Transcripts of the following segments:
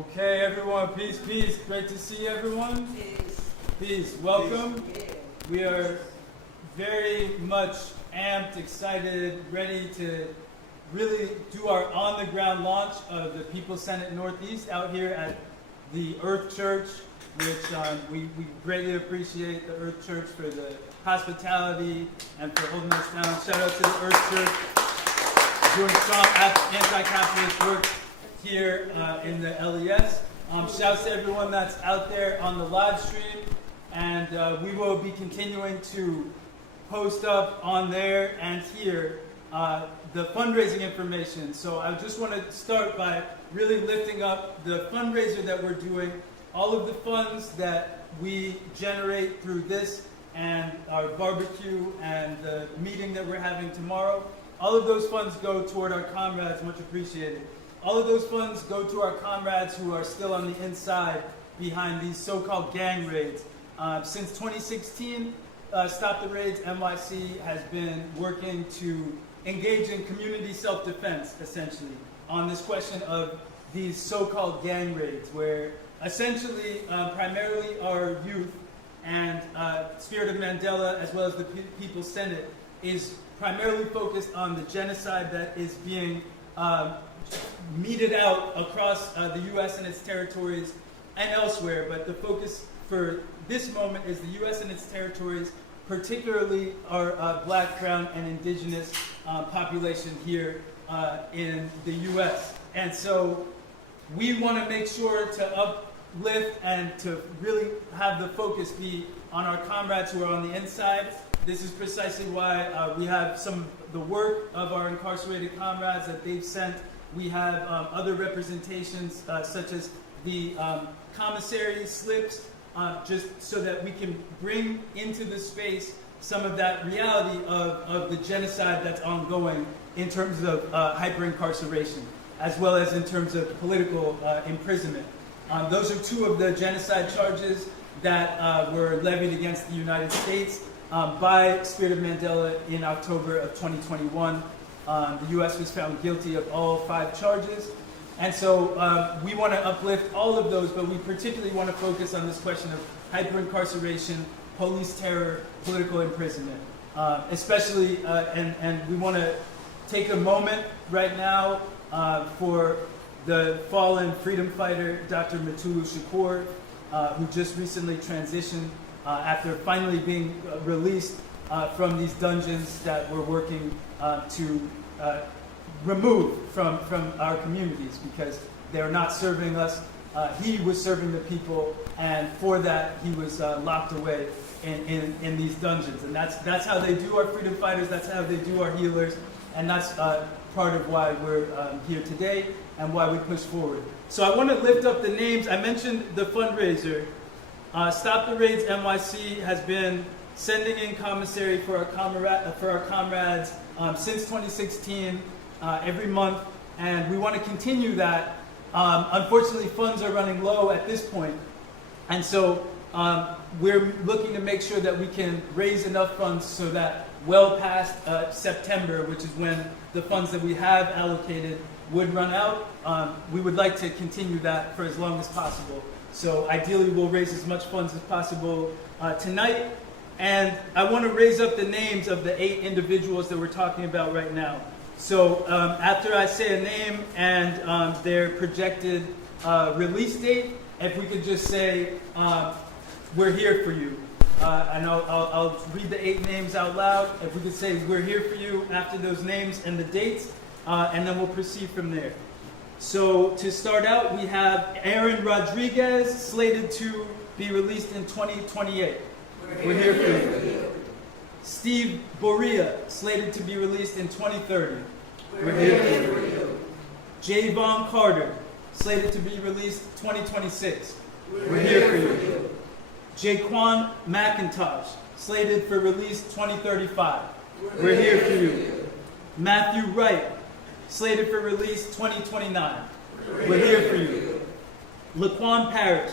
Okay, everyone, peace, peace. Great to see everyone. Peace. Welcome. We are very much amped, excited, ready to really do our on-the-ground launch of the People's Senate Northeast out here at the Earth Church, which we greatly appreciate the Earth Church for the hospitality and for holding us down. Shout out to the Earth Church doing strong anti-capitalist work here in the LES. Shouts to everyone that's out there on the live stream, and we will be continuing to post up on there and here the fundraising information. So I just want to start by really lifting up the fundraiser that we're doing. All of the funds that we generate through this and our barbecue and the meeting that we're having tomorrow, all of those funds go toward our comrades, much appreciated. All of those funds go to our comrades who are still on the inside behind these so-called gang raids. Since 2016, Stop the Raids NYC has been working to engage in community self-defense, essentially, on this question of these so-called gang raids, where essentially, primarily our youth and Spirit of Mandela, as well as the People's Senate, is primarily focused on the genocide that is being meted out across the U.S. and its territories and elsewhere. But the focus for this moment is the U.S. and its territories, particularly our black, brown, and indigenous population here in the U.S. And so we want to make sure to uplift and to really have the focus be on our comrades who are on the inside. This is precisely why we have some of the work of our incarcerated comrades that they've sent. We have other representations such as the commissary slips, just so that we can bring into the space some of that reality of the genocide that's ongoing in terms of hyper-incarceration, as well as in terms of political imprisonment. Those are two of the genocide charges that were levied against the United States by Spirit of Mandela in October of 2021. The U.S. was found guilty of all 5 charges. And so we want to uplift all of those, but we particularly want to focus on this question of hyper-incarceration, police terror, political imprisonment. Especially, and we want to take a moment right now for the fallen freedom fighter, Dr. Mutulu Shakur, who just recently transitioned after finally being released from these dungeons that we're working to remove from our communities because they're not serving us. He was serving the people, and for that he was locked away in these dungeons. And that's how they do our freedom fighters, that's how they do our healers, and that's part of why we're here today and why we push forward. So I want to lift up the names. I mentioned the fundraiser. Stop the Raids NYC has been sending in commissary for our comrades since 2016, every month, and we want to continue that. Unfortunately, funds are running low at this point, and so we're looking to make sure that we can raise enough funds so that well past September, which is when the funds that we have allocated would run out, we would like to continue that for as long as possible. So ideally, we'll raise as much funds as possible tonight. And I want to raise up the names of the 8 individuals that we're talking about right now. So after I say a name and their projected release date, if we could just say, we're here for you. And I'll read the 8 names out loud. If we could say, we're here for you after those names and the dates, and then we'll proceed from there. So to start out, we have Aaron Rodriguez, slated to be released in 2028. We're here for you. Steve Boria, slated to be released in 2030. We're here for you. Javon Carter, slated to be released 2026. We're here for you. Jaquan McIntosh, slated for release 2035. We're here for you. Matthew Wright, slated for release 2029. We're here for you. Laquan Parrish,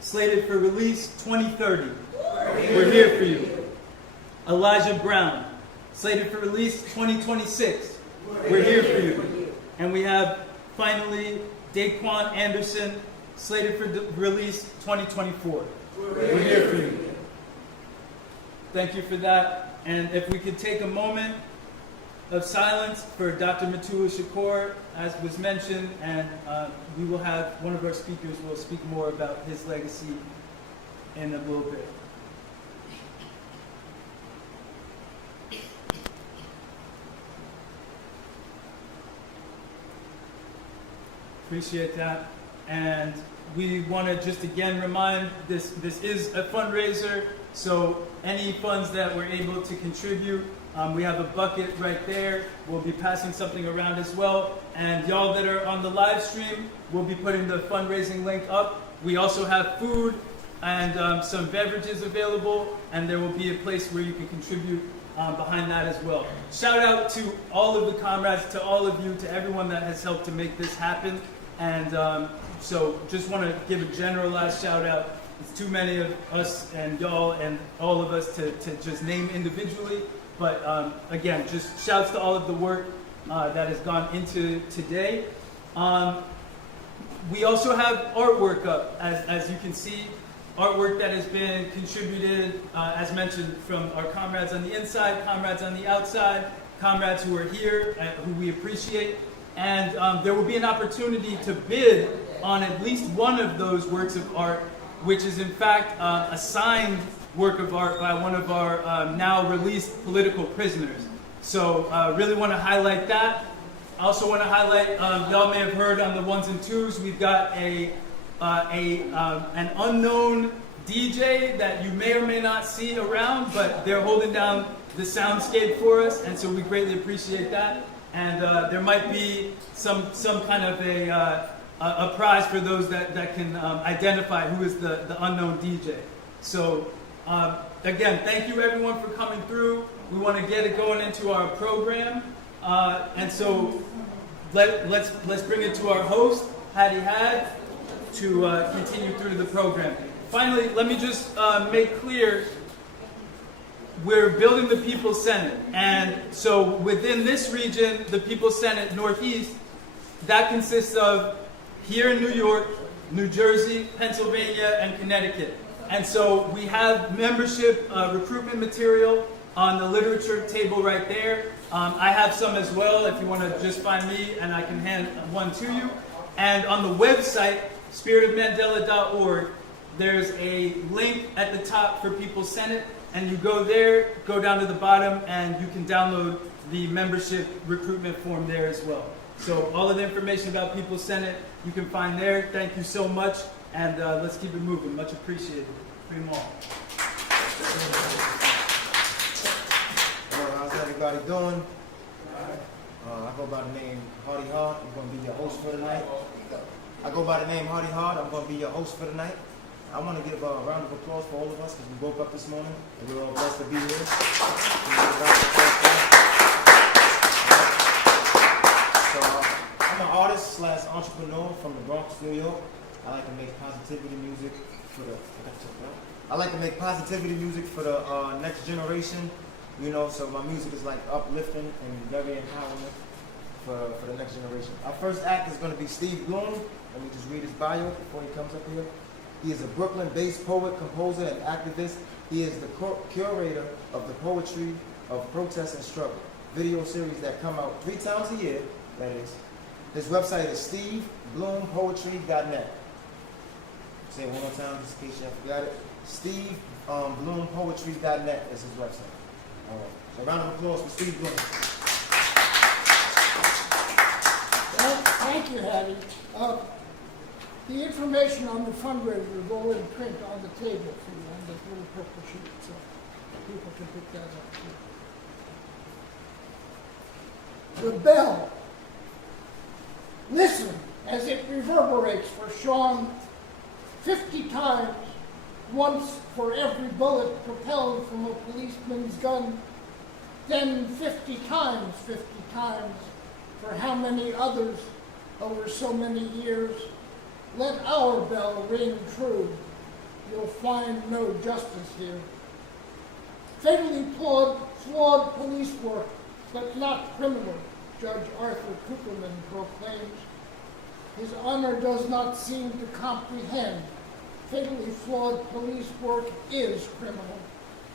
slated for release 2030. We're here for you. Elijah Brown, slated for release 2026. We're here for you. And we have finally Daquan Anderson, slated for release 2024. We're here for you. Thank you for that. And if we could take a moment of silence for Dr. Mutulu Shakur, as was mentioned, and we will have one of our speakers will speak more about his legacy in a little bit. Appreciate that. And we want to just again remind this is a fundraiser, so any funds that we're able to contribute, we have a bucket right there. We'll be passing something around as well. And y'all that are on the live stream, we'll be putting the fundraising link up. We also have food and some beverages available, and there will be a place where you can contribute behind that as well. Shout out to all of the comrades, to all of you, to everyone that has helped to make this happen. And so just want to give a generalized shout out. It's too many of us and y'all and all of us to just name individually. But again, just shouts to all of the work that has gone into today. We also have artwork up, as you can see. Artwork that has been contributed, as mentioned, from our comrades on the inside, comrades on the outside, comrades who are here, who we appreciate. And there will be an opportunity to bid on at least one of those works of art, which is in fact a signed work of art by one of our now released political prisoners. So really want to highlight that. I also want to highlight, y'all may have heard on the ones and twos, we've got an unknown DJ that you may or may not see around, but they're holding down the soundscape for us, and so we greatly appreciate that. And there might be some kind of a prize for those that can identify who is the unknown DJ. So again, thank you everyone for coming through. We want to get it going into our program, and so let's bring it to our host, Hattie Had, to continue through the program. Finally, let me just make clear. We're building the People's Senate, and so within this region, the People's Senate Northeast, that consists of here in New York, New Jersey, Pennsylvania, and Connecticut. And so we have membership recruitment material on the literature table right there. I have some as well if you want to just find me, and I can hand one to you. And on the website, spiritofmandela.org, there's a link at the top for People's Senate. And you go there, go down to the bottom, and you can download the membership recruitment form there as well. So all of the information about People's Senate you can find there. Thank you so much, and let's keep it moving. Much appreciated. Free them all. Well, how's everybody doing? I go by the name Hardy Hard. I'm going to be your host for tonight. I'm going to be your host for tonight. I want to give a round of applause for all of us because we woke up this morning and we're all blessed to be here. So I'm an artist slash entrepreneur from the Bronx, New York. I like to make positivity music for the next generation. You know, so my music is like uplifting and very empowering for the next generation. Our first act is going to be Steve Bloom. Let me just read his bio before he comes up here. He is a Brooklyn-based poet, composer, and activist. He is the curator of the Poetry of Protest and Struggle video series that come out 3 times a year, that is. His website is stevebloompoetry.net. Say it one more time, just in case you forgot it. stevebloompoetry.net is his website. All right. So a round of applause for Steve Bloom. Thank you, Hattie. The information on the fundraiser is all in print on the table for you on this little purple sheet, so people can pick that up too. The bell. Listen as it reverberates for Sean 50 times, once for every bullet propelled from a policeman's gun, then 50 times for how many others over so many years. Let our bell ring true. You'll find no justice here. Fatally flawed police work, but not criminal, Judge Arthur Cooperman proclaims. His Honor does not seem to comprehend. Fatally flawed police work is criminal,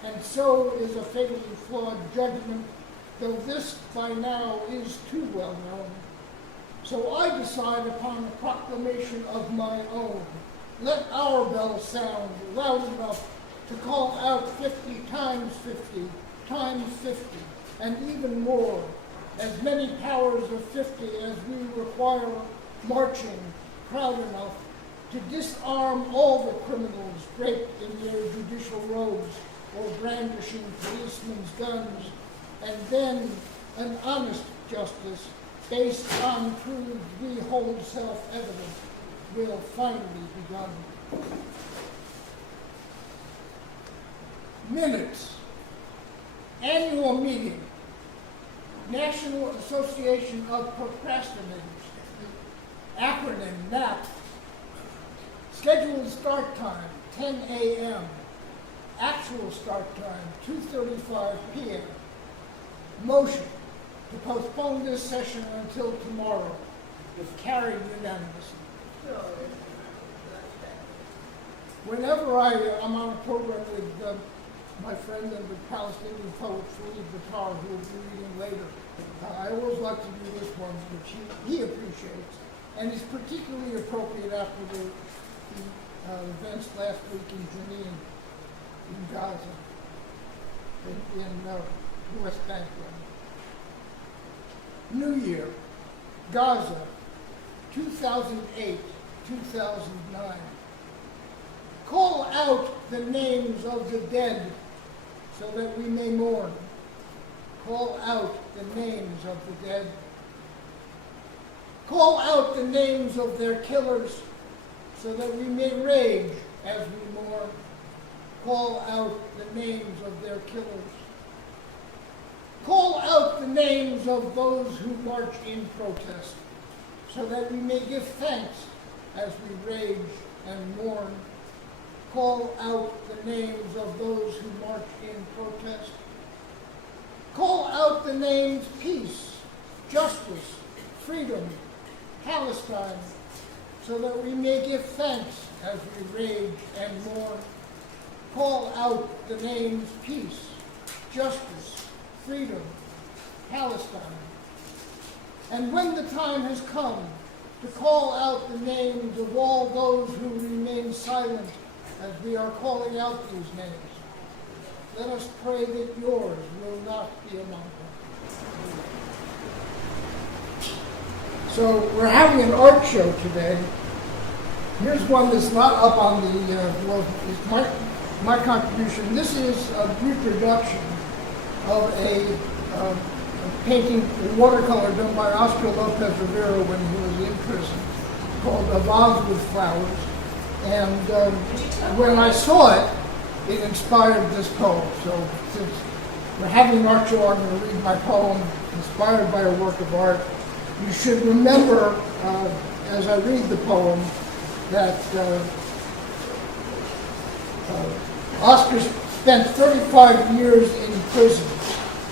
and so is a fatally flawed judgment, though this by now is too well known. So I decide upon a proclamation of my own. Let our bell sound loud enough to call out 50 times 50 times 50, and even more, as many powers of 50 as we require, marching proud enough to disarm all the criminals draped in their judicial robes or brandishing policemen's guns, and then an honest justice based on truths we hold self-evident will finally be done. Minutes. Annual meeting. National Association of Procrastinators. Acronym NAP. Scheduled start time, 10 a.m. Actual start time, 2:35 p.m. Motion to postpone this session until tomorrow, if carried unanimously. Whenever I'm on a program with my friend and the Palestinian poet Philippe Batar, who will be reading later, I always like to do this one, which he appreciates, and is particularly appropriate after the events last week in Jenin, in Gaza, in the West Bank. New Year, Gaza, 2008, 2009. Call out the names of the dead so that we may mourn. Call out the names of the dead. Call out the names of their killers so that we may rage as we mourn. Call out the names of their killers. Call out the names of those who march in protest so that we may give thanks as we rage and mourn. Call out the names of those who march in protest. Call out the names peace, justice, freedom, Palestine, so that we may give thanks as we rage and mourn. Call out the names peace, justice, freedom, Palestine. And when the time has come to call out the names of all those who remain silent as we are calling out these names, let us pray that yours will not be among them. So we're having an art show today. Here's one that's not up on the, it's my contribution. This is a reproduction of a painting, a watercolor done by Oscar Lopez Rivera when he was in prison, called A Vase with Flowers. And when I saw it, it inspired this poem. So since we're having an art show, I'm going to read my poem inspired by a work of art. You should remember, as I read the poem, that Oscar spent 35 years in prison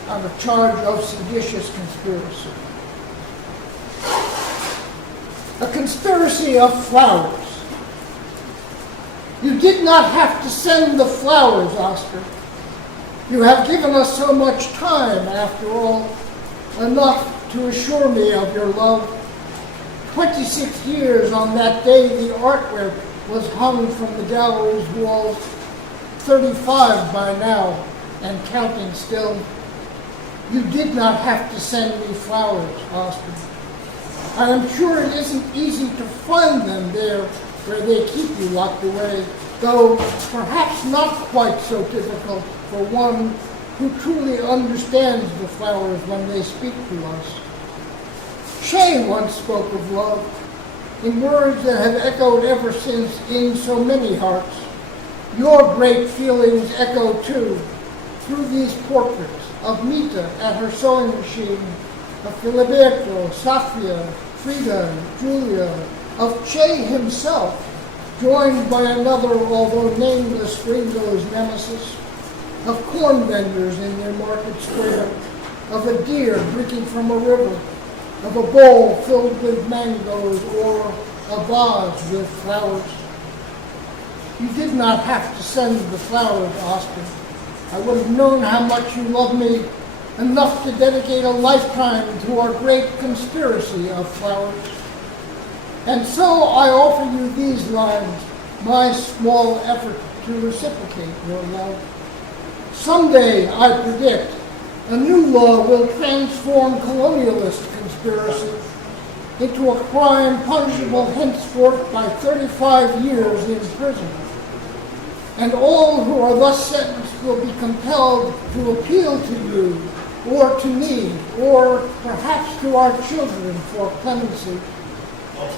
on a charge of seditious conspiracy. A conspiracy of flowers. You did not have to send the flowers, Oscar. You have given us so much time, after all, enough to assure me of your love. 26 years on that day the artwork was hung from the gallery's walls, 35 by now, and counting still. You did not have to send me flowers, Oscar. I am sure it isn't easy to find them there where they keep you locked away, though perhaps not quite so difficult for one who truly understands the flowers when they speak to us. Shea once spoke of love in words that have echoed ever since in so many hearts. Your great feelings echo too through these portraits of Mita at her sewing machine, of Filiberto, Safia, Frida, Julia, of Che himself, joined by another, although nameless, Ringo's nemesis, of corn vendors in their market square, of a deer drinking from a river, of a bowl filled with mangoes or a vase with flowers. You did not have to send the flowers, Oscar. I would have known how much you love me enough to dedicate a lifetime to our great conspiracy of flowers. And so I offer you these lines, my small effort to reciprocate your love. Someday, I predict, a new law will transform colonialist conspiracy into a crime punishable henceforth by 35 years in prison. And all who are thus sentenced will be compelled to appeal to you, or to me, or perhaps to our children for clemency.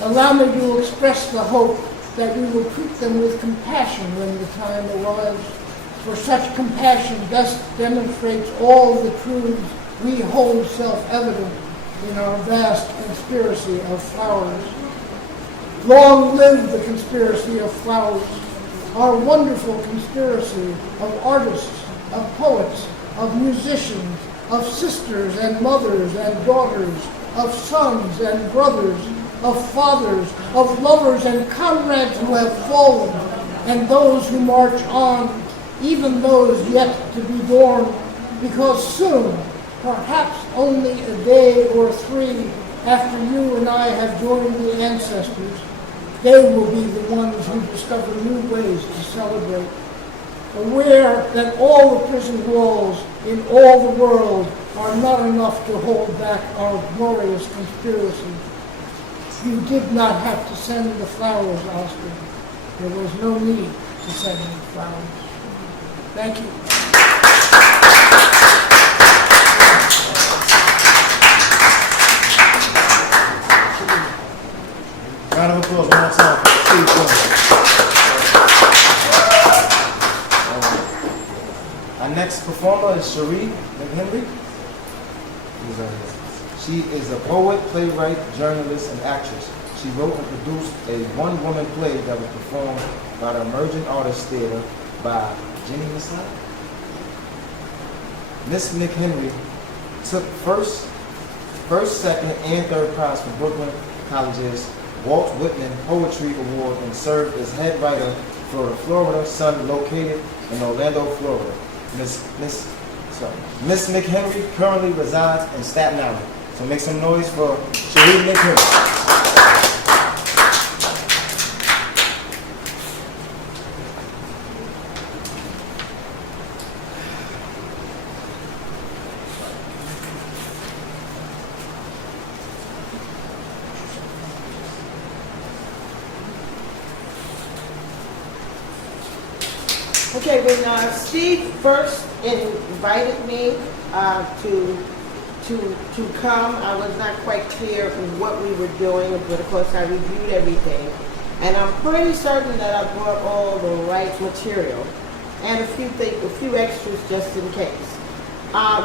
Allow me to express the hope that we will treat them with compassion when the time arrives, for such compassion best demonstrates all the truths we hold self-evident in our vast conspiracy of flowers. Long live the conspiracy of flowers, our wonderful conspiracy of artists, of poets, of musicians, of sisters and mothers and daughters, of sons and brothers, of fathers, of lovers and comrades who have fallen, and those who march on, even those yet to be born, because soon, perhaps only a day or three after you and I have joined the ancestors, they will be the ones who discover new ways to celebrate, aware that all the prison walls in all the world are not enough to hold back our glorious conspiracy. You did not have to send the flowers, Oscar. There was no need to send the flowers. Thank you. Round of applause one more time for Steve Jones. Our next performer is Cherie McHenry. She is a poet, playwright, journalist, and actress. She wrote and produced a one-woman play that was performed by the Emerging Artists Theater by Jenny Misley. Miss McHenry took first, second, and third prize for Brooklyn College's Walt Whitman Poetry Award and served as head writer for the Florida Sun located in Orlando, Florida. Miss McHenry currently resides in Staten Island. So make some noise for Cherie McHenry. Okay, when Steve first invited me to come, I was not quite clear what we were doing, but of course I reviewed everything. And I'm pretty certain that I brought all the right material and a few extras just in case.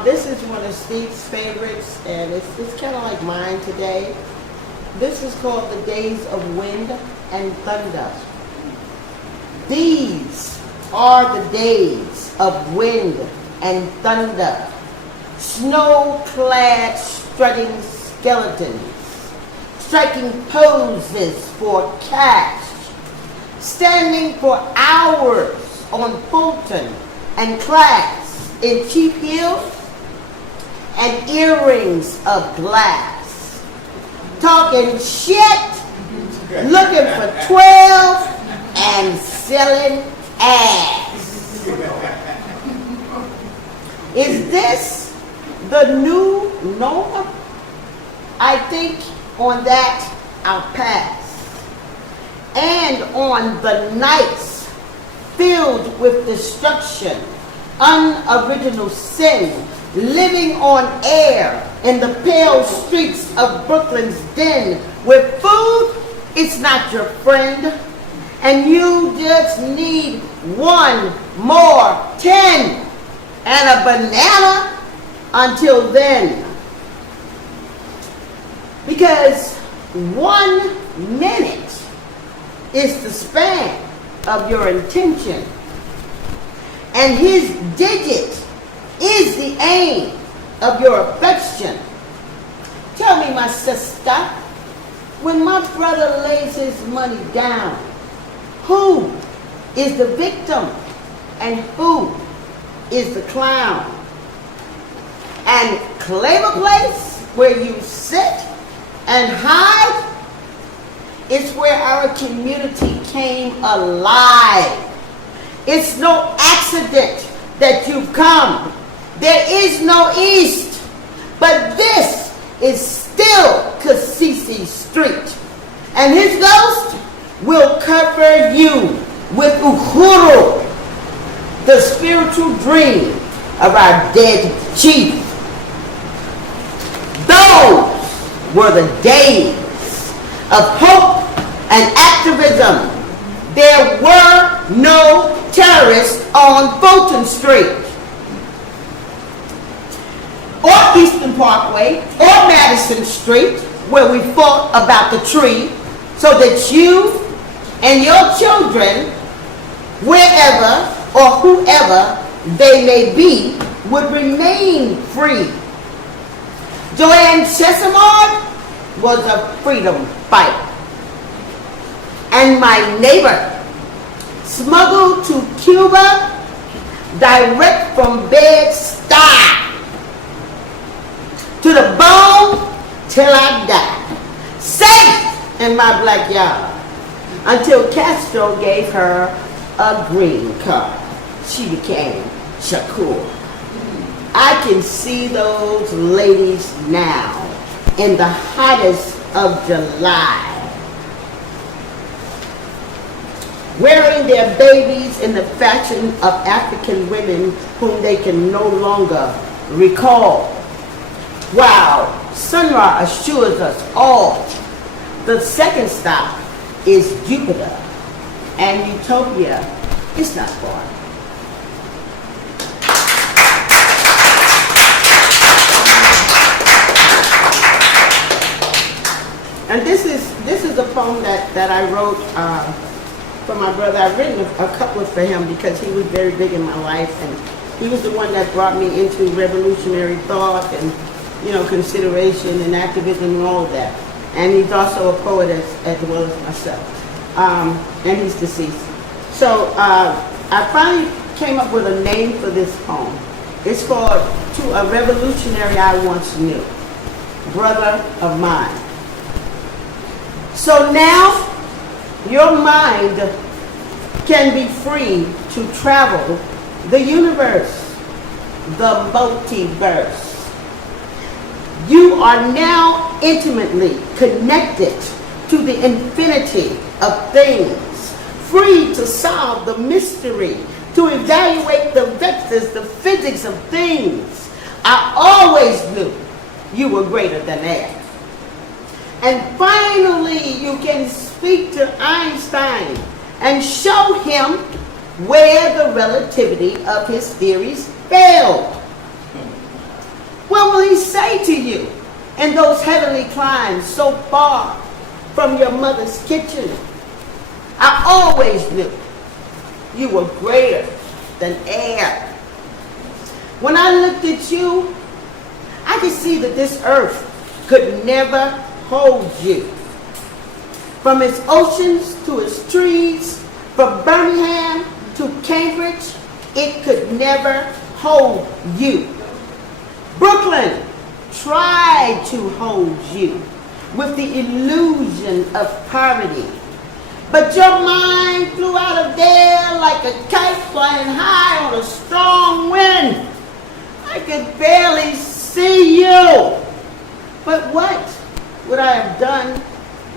This is one of Steve's favorites, and it's kind of like mine today. This is called The Days of Wind and Thunder. These are the days of wind and thunder, snow-clad strutting skeletons, striking poses for cash, standing for hours on Fulton and class in cheap heels and earrings of glass, talking shit, looking for 12 and selling ass. Is this the new norm? I think on that I'll pass. And on the nights filled with destruction, unoriginal sin, living on air in the pale streets of Brooklyn's den, where food is not your friend, and you just need one more 10 and a banana until then. Because 1 minute is the span of your intention, and his digit is the aim of your affection. Tell me, my sister, when my brother lays his money down, who is the victim and who is the clown? And claim a place where you sit and hide is where our community came alive. It's no accident that you've come. There is no East, but this is still Kasisi Street. And his ghost will cover you with Uhuru, the spiritual dream of our dead chief. Those were the days of hope and activism. There were no terrorists on Fulton Street, or Eastern Parkway, or Madison Street, where we fought about the tree, so that you and your children, wherever or whoever they may be, would remain free. Joanne Chesimard was a freedom fighter. And my neighbor, smuggled to Cuba, direct from Bed-Stuy, to the bone till I die, safe in my black yard, until Castro gave her a green card. She became Shakur. I can see those ladies now in the hottest of July, wearing their babies in the fashion of African women whom they can no longer recall. While Sun Ra assures us all the second stop is Jupiter, and utopia is not far. And this is a poem that I wrote for my brother. I've written a couple for him because he was very big in my life, and he was the one that brought me into revolutionary thought and, you know, consideration and activism and all of that. And he's also a poet as well as myself. And he's deceased. So I finally came up with a name for this poem. It's called To a Revolutionary I Once Knew, Brother of Mine. So now your mind can be free to travel the universe, the multiverse. You are now intimately connected to the infinity of things, free to solve the mystery, to evaluate the vectors, the physics of things. I always knew you were greater than air. And finally, you can speak to Einstein and show him where the relativity of his theories failed. What will he say to you in those heavenly climes so far from your mother's kitchen? I always knew you were greater than air. When I looked at you, I could see that this earth could never hold you. From its oceans to its trees, from Birmingham to Cambridge, it could never hold you. Brooklyn tried to hold you with the illusion of poverty, but your mind flew out of there like a kite flying high on a strong wind. I could barely see you. But what would I have done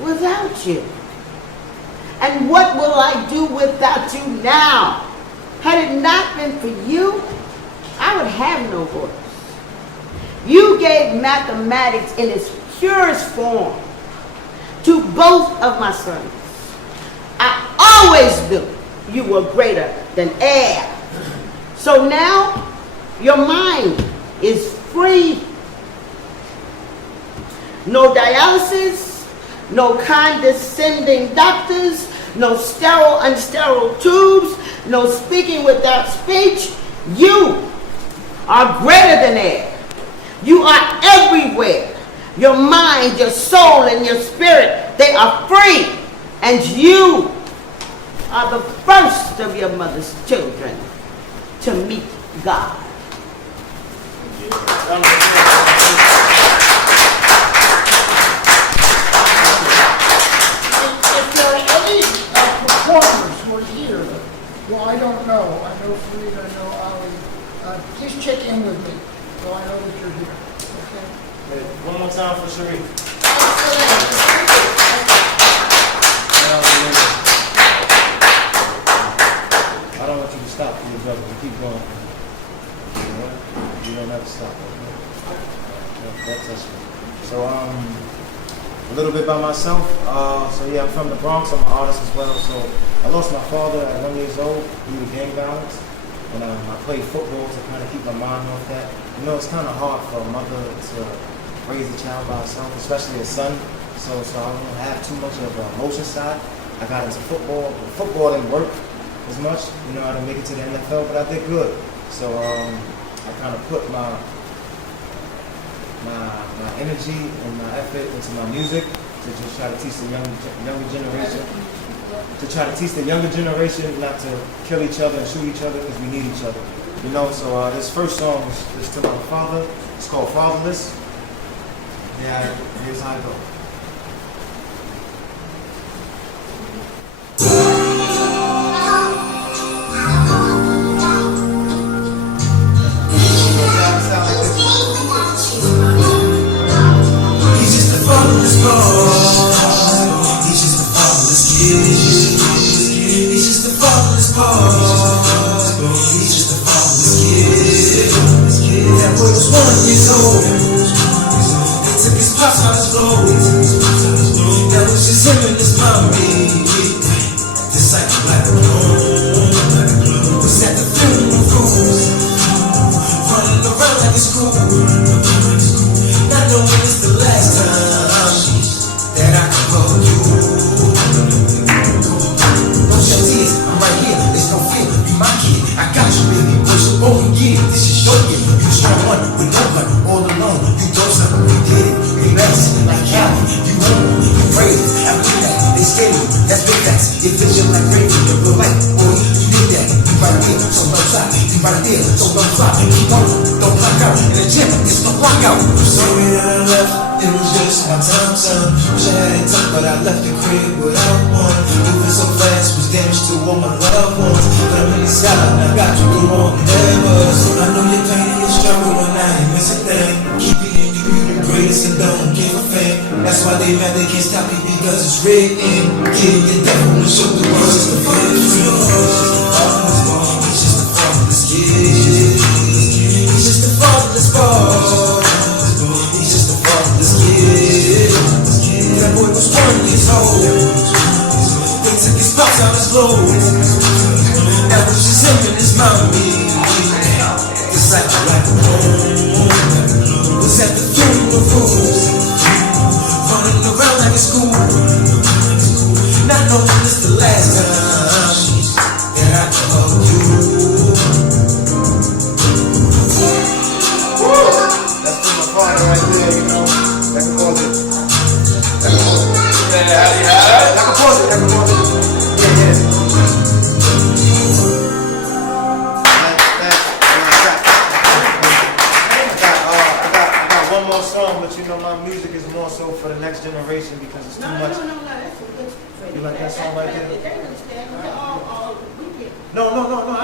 without you? And what will I do without you now? Had it not been for you, I would have no voice. You gave mathematics in its purest form to both of my sons. I always knew you were greater than air. So now your mind is free. No dialysis, no condescending doctors, no sterile, unsterile tubes, no speaking without speech. You are greater than air. You are everywhere. your mind, your soul, and your spirit, they are free. And you are the first of your mother's children to meet God. If there are any performers who are here, well, I don't know. I know Fareed, I know Ali. Please check in with me so I know that you're here. Okay? One more time for Sharif. I don't want you to stop for your brother. You keep going. You don't have to stop. Okay? That's us. So, a little bit by myself. So yeah, I'm from the Bronx. I'm an artist as well. So I lost my father at 1 year old due to gang violence. And I played football to kind of keep my mind off that. You know, it's kind of hard for a mother to raise a child by herself, especially a son. So I don't have too much of an emotion side. I got into football. Football didn't work as much. You know, I didn't make it to the NFL, but I did good. So I kind of put my energy and my effort into my music to just try to teach the younger generation. To try to teach the younger generation not to kill each other and shoot each other because we need each other. You know, so this first song is to my father. It's called Fatherless. Yeah, here's how it goes. He's just a fatherless boy. He's just a fatherless kid. He's just a fatherless boy. He's just a fatherless kid. That boy was 1 year old. They took his pops out his clothes. That was just him and his mommy. The cycle like a clone. Was at the funeral rooms, running around like it's cool. Not knowing it's the last time that I can hold you. No shed tears, I'm right here. There's no fear, you my kid. I got you, baby. Worship over year. This is your year. You the strong one with no one, all alone. You don't something, we did it. We medicine like Calvin. You won, you prayed it. I believe that. They scared you. That's big facts. It vision like gravy. The real life, boy. You did that. You right here, so don't stop. You right there, so don't stop. Keep on, don't block out. In the gym, it's no blackout. Sorry that I left. It was just my time, son. Wish I had it tough, but I left the crib without one. Moving so fast was damage to all my loved ones. But I'm inside, I got you through all endeavors. I know your pain and your struggle, and I ain't miss a thing. Keep it in you, you the greatest, and don't give a fame. That's why they mad, they can't stop me because it's written. Give your devil and show the world it's the fatherless boy. He's just a fatherless kid. He's just a fatherless boy. He's just a fatherless kid. That boy was 1 year old. They took his pops out his clothes. That was just him and his mommy. It's like a home. Was at the funeral rooms, running around like it's school. Not knowing it's the last time that I can hold you. That's for my father right there, you know. That can pause it. That can pause it. That can pause it. That can pause it. Yeah. I got one more song, but you know my music is more so for the next generation because it's too much. No, that's a good. You like that song right there? They understand. We get. No, I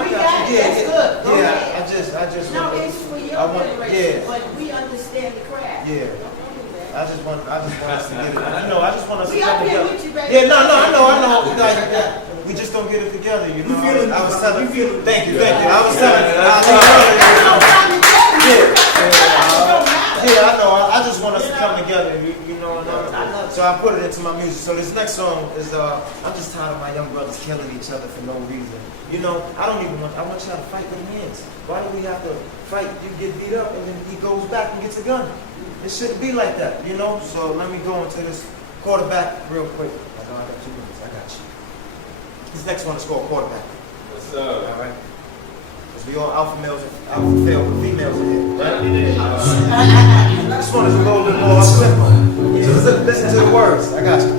We got got you. it. That's good. Go Yeah, ahead. I just No, want- it's for your I want- generation, yeah. but we understand the craft. Yeah. Don't do that. I just want us to get it. I know. I just want us to We come up here together. with you, baby. Yeah, no, I know. We just don't get it together, you know. I was telling. Thank you. I was telling. Yeah, I know. I just want us to come together, you know. So I put it into my music. So this next song is I'm just tired of my young brothers killing each other for no reason. You know, I want y'all to fight with hands. Why do we have to fight? You get beat up and then he goes back and gets a gun. It shouldn't be like that, you know. So let me go into this quarterback real quick. I know I got 2 minutes. I got you. This next one is called quarterback. What's up? All right. Because we all alpha males, alpha females in here, right? This one is a little bit more simple. Listen to the words. I got you.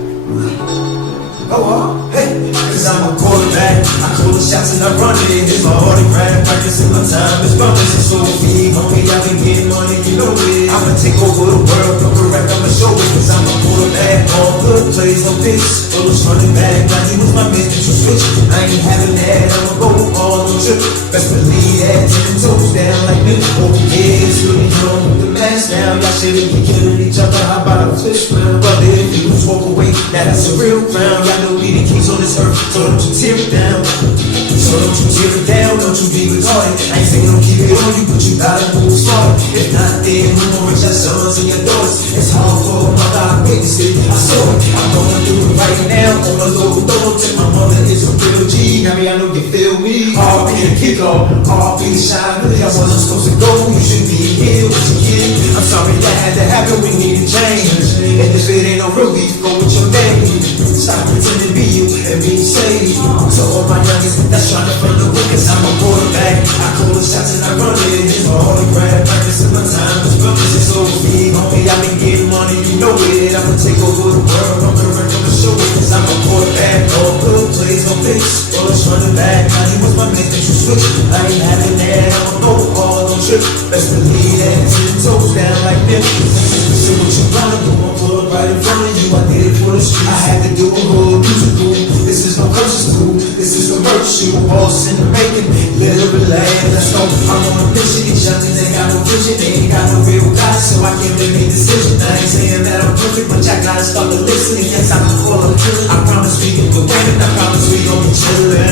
Hey, cause I'm a quarterback. I call the shots and I run it. It's my autograph. Practicing my time is bonus. It's so me, homie. I've been getting money, you know it. I'ma take over the world, come correct, I'ma show it. Cause I'm a quarterback. All good plays, no picks. Bullets running back. Now he was my man, that you switch. I ain't having that. I'ma go all on trip. Best believe that. 10 toes down like this. Oh, yeah, it's really young with the mask down. Y'all shouldn't be killing each other. How about a twist round? But if you lose, walk away. That's a real round. Y'all know we the kings on this earth. So don't you tear it down. So don't you tear it down. Don't you be retarded. I ain't saying don't keep it on you, but you gotta move smart. If not, then who will raise your sons and your daughters? It's hard for a mother. I witnessed it. I saw it. I'm going through it right now. On a low thought. My mother is a real G. I mean, I know you feel me. Hard be the kickoff. Hard be the shine. Really, I wasn't supposed to go. You should be here with your kid. I'm sorry that had to happen. We need to change. And if it ain't no relief, go with your baby. Stop pretending to be you and be safe. So all my youngins that's trying to front the way, cause I'm a quarterback. I call the shots and I run it. It's my autograph. Practicing my time. It's brothers, it's over me. Homie, I've been getting money, you know it. I'ma take over the world. I'm gonna run on the show it. Cause I'm a quarterback. All good plays, no picks. Bullets running back. Now he was my man, that you switch. I ain't having that. I'ma go all on trip. Best believe that. 10 toes down like this. See what you wanna do. I'm pull up right in front of you. I did it for the streets. I had to do a whole musical. This is no curses too. This is a virtue. Boss in the making. Little land. Let's go. I'm on a mission. These youngins ain't got no vision. They ain't got no real God. So I can't make a decision. I ain't saying that I'm perfect, but y'all gotta start to listen. Yes, I'm full of truth. I promise we can go in. I promise we gon' be chillin'.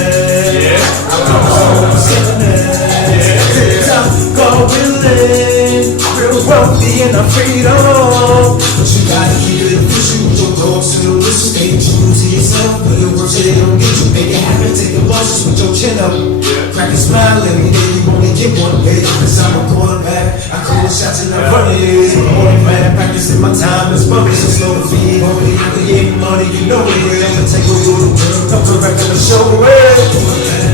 Yeah. I promise I'm gonna be chillin'. Top, God willing. Real wealthy and I'm freedom. But you gotta keep it official. Your dogs to the whistle. Stay true to yourself. Put your work so they don't get you. Make it happen. Take the losses with your chin up. Crack a smile every day. You only get one day. Cause I'm a quarterback. I call the shots and I run it. I'm a quarterback. Practicing my time. It's bumping so slow to feed. Homie, I can get money. You know it. I'ma take over the world. Come correct on the show.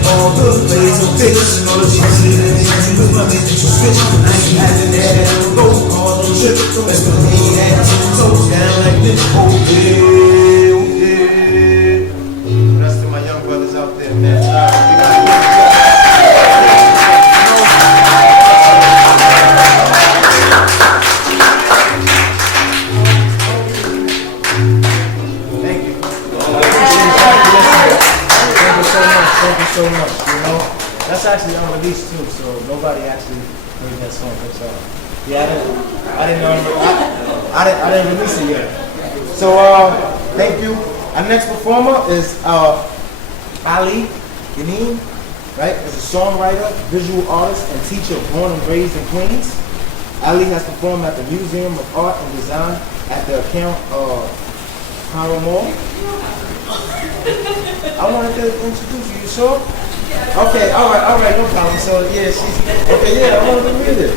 All good plays, no picks. And all the shit that with my man that you switch. I ain't having that. I'ma go all on trip. Best believe that. 10 toes down like this. Oh yeah, oh yeah. That's to my young brothers out there, man. Thank you. Thank you so much. You know, that's actually unreleased too, so nobody actually heard that song. But yeah, I didn't release it yet. So thank you. Our next performer is Ali Yanin, right? Is a songwriter, visual artist, and teacher born and raised in Queens. Ali has performed at the Museum of Art and Design at the account Power Mall. I wanted to introduce you. You sure? Okay, all right, no problem. So yeah, she's okay. Yeah, I wanted to read it.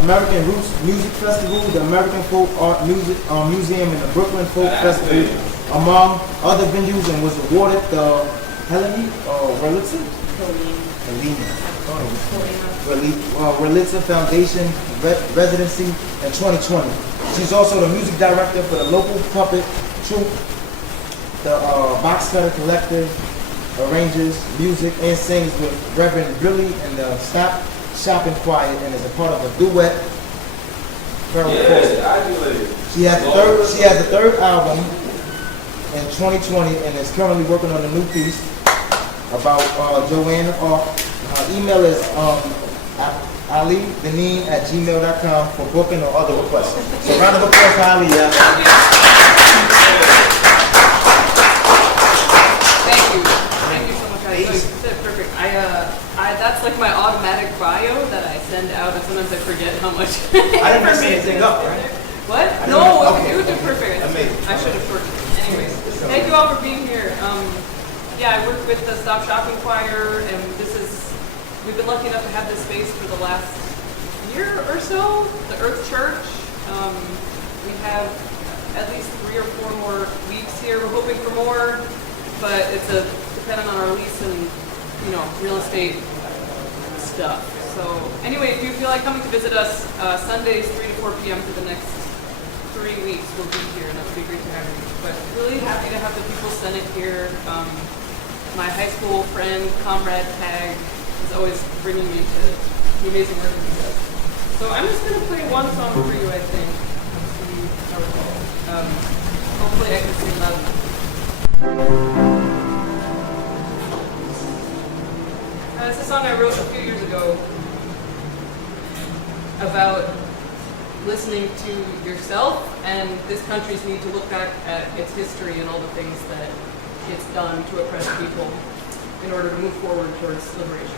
American Roots Music Festival, the American Folk Art Music Museum, and the Brooklyn Folk Festival, among other venues, and was awarded the Wurlitzer Foundation residency in 2020. She's also the music director for the local puppet troupe, the Box Cutter Collective, arranges music and sings with Reverend Billy and the Stop Shopping Choir, and is a part of a duet. She has the third album in 2020 and is currently working on a new piece about Joanna. Her email is alideneen@gmail.com for booking or other requests. So round of applause for Ali. Thank you so much, guys. You said perfect. That's like my automatic bio that I send out, and sometimes I forget how much. I didn't mess anything up, right? What? No, okay. it was perfect. I should have shortened it. Anyways, thank you all for being here. Yeah, I work with the Stop Shopping Choir, and we've been lucky enough to have this space for the last year or so. The Earth Church. We have at least 3 or 4 more weeks here. We're hoping for more, but it's dependent on our lease and real estate stuff. So anyway, if you feel like coming to visit visit us Sundays 3 to 4 p.m. for the next 3 weeks. We'll be here, and it would be great to have you. But really happy to have the people Senate here. My high school friend, comrade Tag, is always bringing me to the amazing work that he does. So I'm just going to play one song for you, I think. Let's see how it goes. Hopefully I can sing loud enough. It's a song I wrote a few years ago about listening to yourself and this country's need to look back at its history and all the things that it's done to oppress people in order to move forward towards liberation.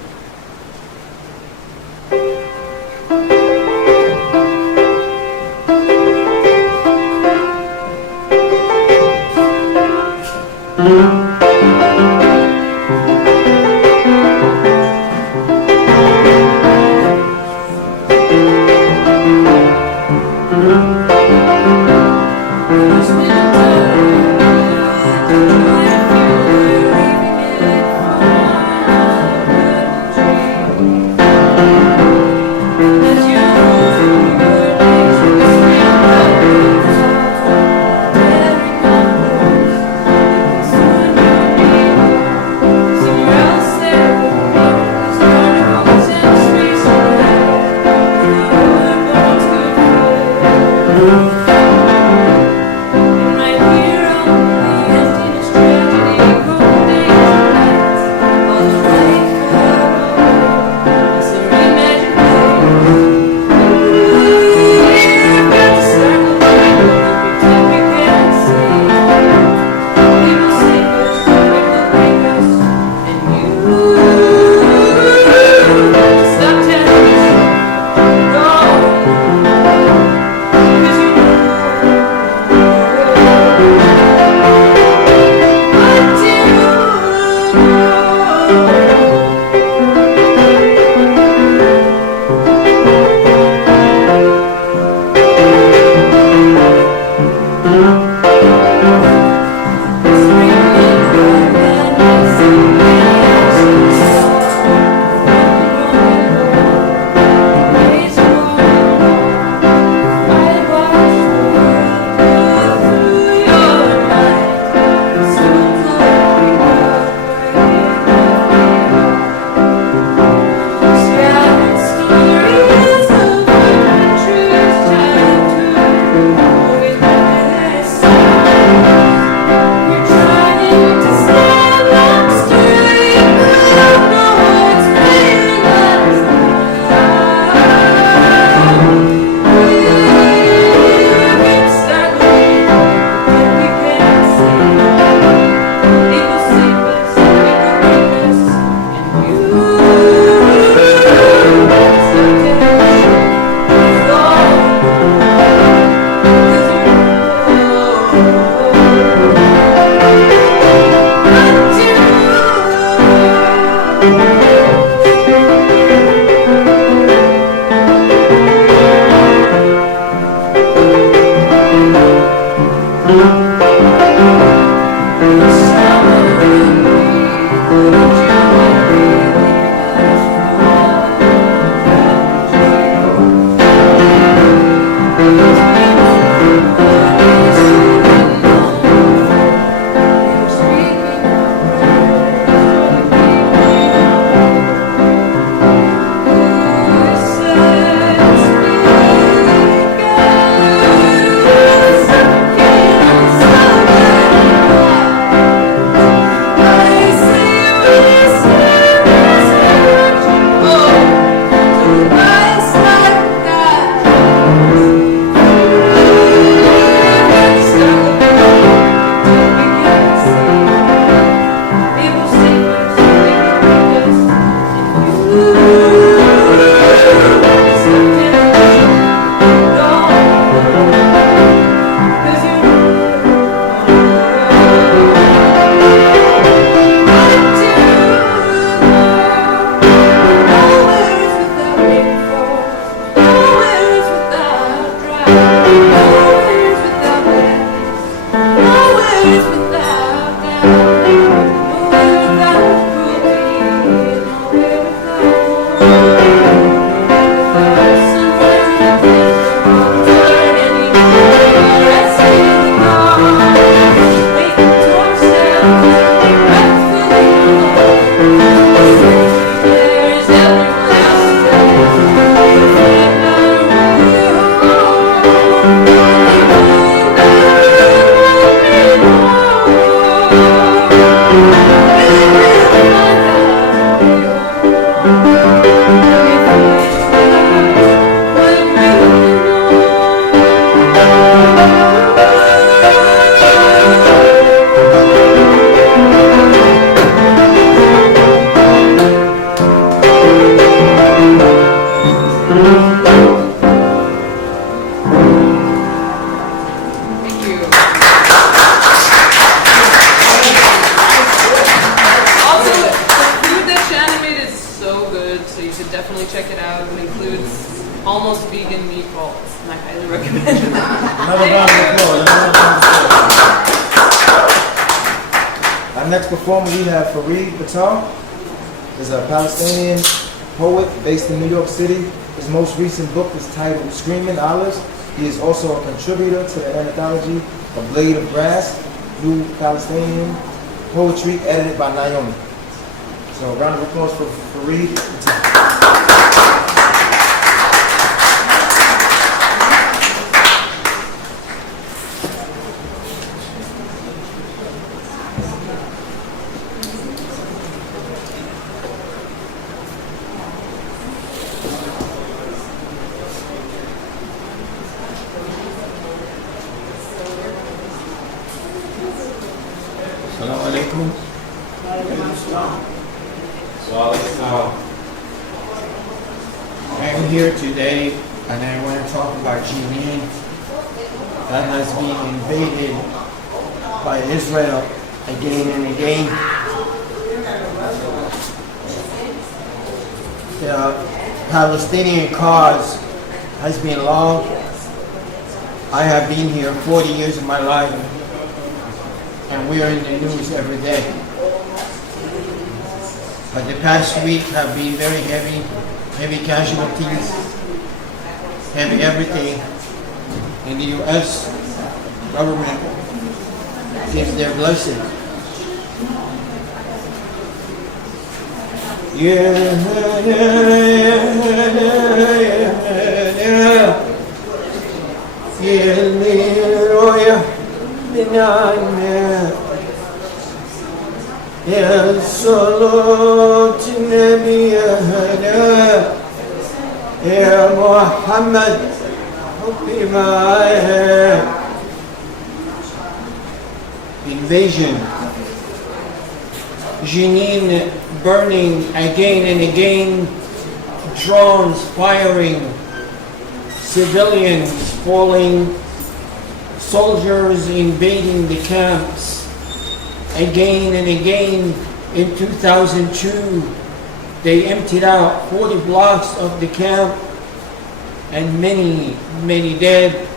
almost vegan meatballs, and I highly recommend them. Another round of applause. Another round of applause. Our next performer we have Fareed Patel. Is a Palestinian poet based in New York City. His most recent book is titled Screaming Olives. He is also a contributor to the anthology A Blade of Grass, New Palestinian Poetry, edited by Naomi. So a round of applause for Fareed Patel. Assalamu alaikum. I'm here today and I want to talk about Jenin that has been invaded by Israel again and again. The Palestinian cause has been long. I have been here 40 years of my life, and we are in the news every day. But the past week have been very heavy casualties, heavy everything. And the U.S. government gives their blessing. يا صلاة النبي هنا يا محمد حبي معاك. Invasion, Jenin burning again and again, drones firing, civilians falling, soldiers invading the camps. Again and again. In 2002, they emptied out 40 blocks of the camp and many dead.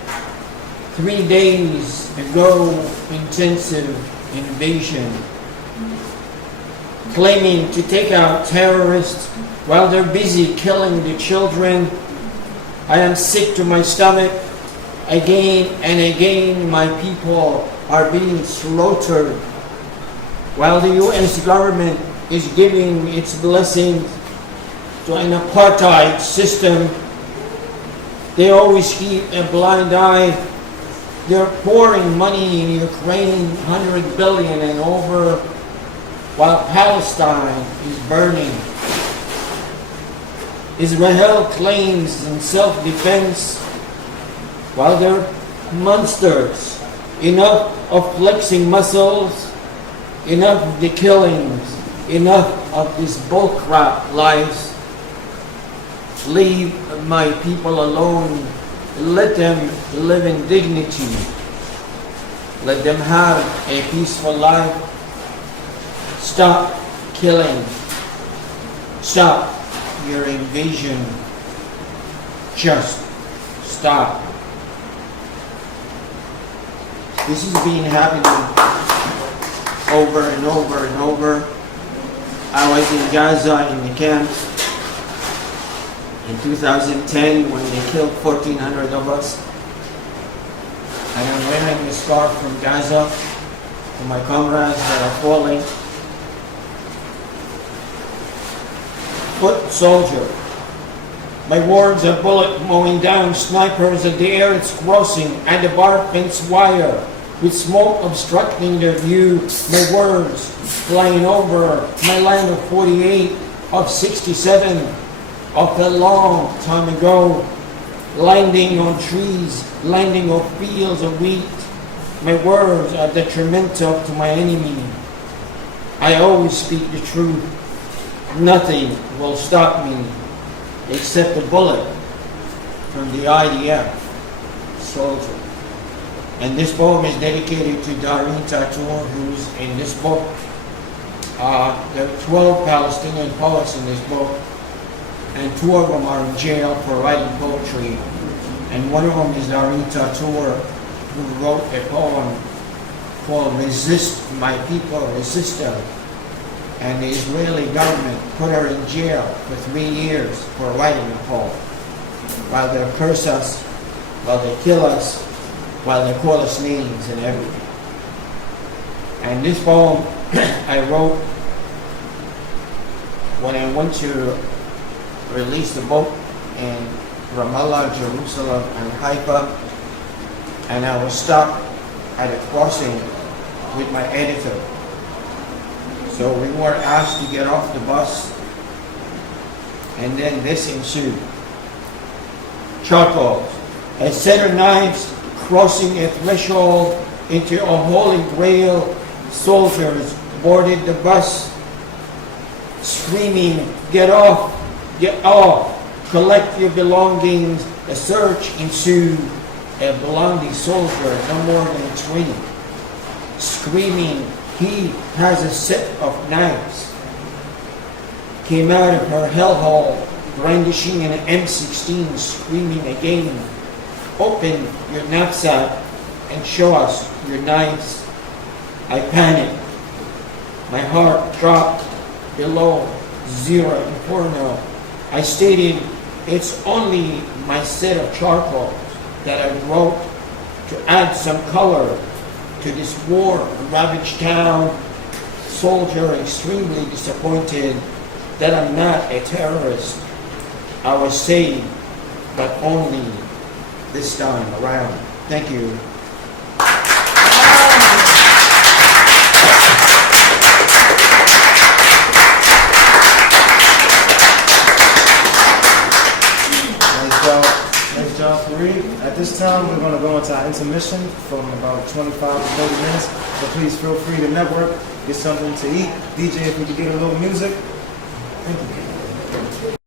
3 days ago, intensive invasion, claiming to take out terrorists while they're busy killing the children. I am sick to my stomach. Again and again, my people are being slaughtered. While the U.S. government is giving its blessing to an apartheid system, they always keep a blind eye. They're pouring money in Ukraine, 100 billion and over, while Palestine is burning. Israel claims in self-defense, while they're monsters. Enough of flexing muscles. Enough of the killings, enough of this bullcrap lies. Leave my people alone. Let them live in dignity. Let them have a peaceful life. Stop killing. Stop your invasion. Just stop. This has been happening over and over and over. I was in Gaza in the camps in 2010 when they killed 1,400 of us. And I'm wearing the scarf from Gaza for my comrades that are falling. Foot soldier. My words are bullet mowing down snipers at the air it's crossing and the barbed fence wire. With smoke obstructing their view, my words flying over my land of 48, of 67, of a long time ago, landing on trees, landing on fields of wheat. My words are detrimental to my enemy. I always speak the truth. Nothing will stop me except a bullet from the IDF soldier. And this poem is dedicated to Dareen Tatour, who's in this book. There are 12 Palestinian poets in this book. and 2 of them are in jail for writing poetry. And one of them is Narita Tour, who wrote a poem called Resist My People, Resist Them. And the Israeli government put her in jail for 3 years for writing a poem. While they curse us, while they kill us, while they call us names and everything. And this poem I wrote when I went to release the book in Ramallah, Jerusalem, and Haifa, and I was stopped at a crossing with my editor. So we were asked to get off the bus, and then this ensued. Charcoals, a set of knives crossing a threshold into a holy grail. Soldiers boarded the bus, screaming, "Get off, get off, collect your belongings." A search ensued. A blondie soldier, no more than 20, screaming, "He has a set of knives," came out of her hellhole, brandishing an M16, screaming again, "Open your knapsack and show us your knives." I panicked. My heart dropped below zero inferno. I stated, "It's only my set of charcoals that I wrote to add some color to this war-ravaged town." Soldier extremely disappointed that I'm not a terrorist. I was saved, but only this time around. Thank you. Nice job, Fareed. At this time, we're going to go into our intermission from about 25 to 30 minutes. So please feel free to network, get something to eat. DJ, if we could get a little music. Thank you.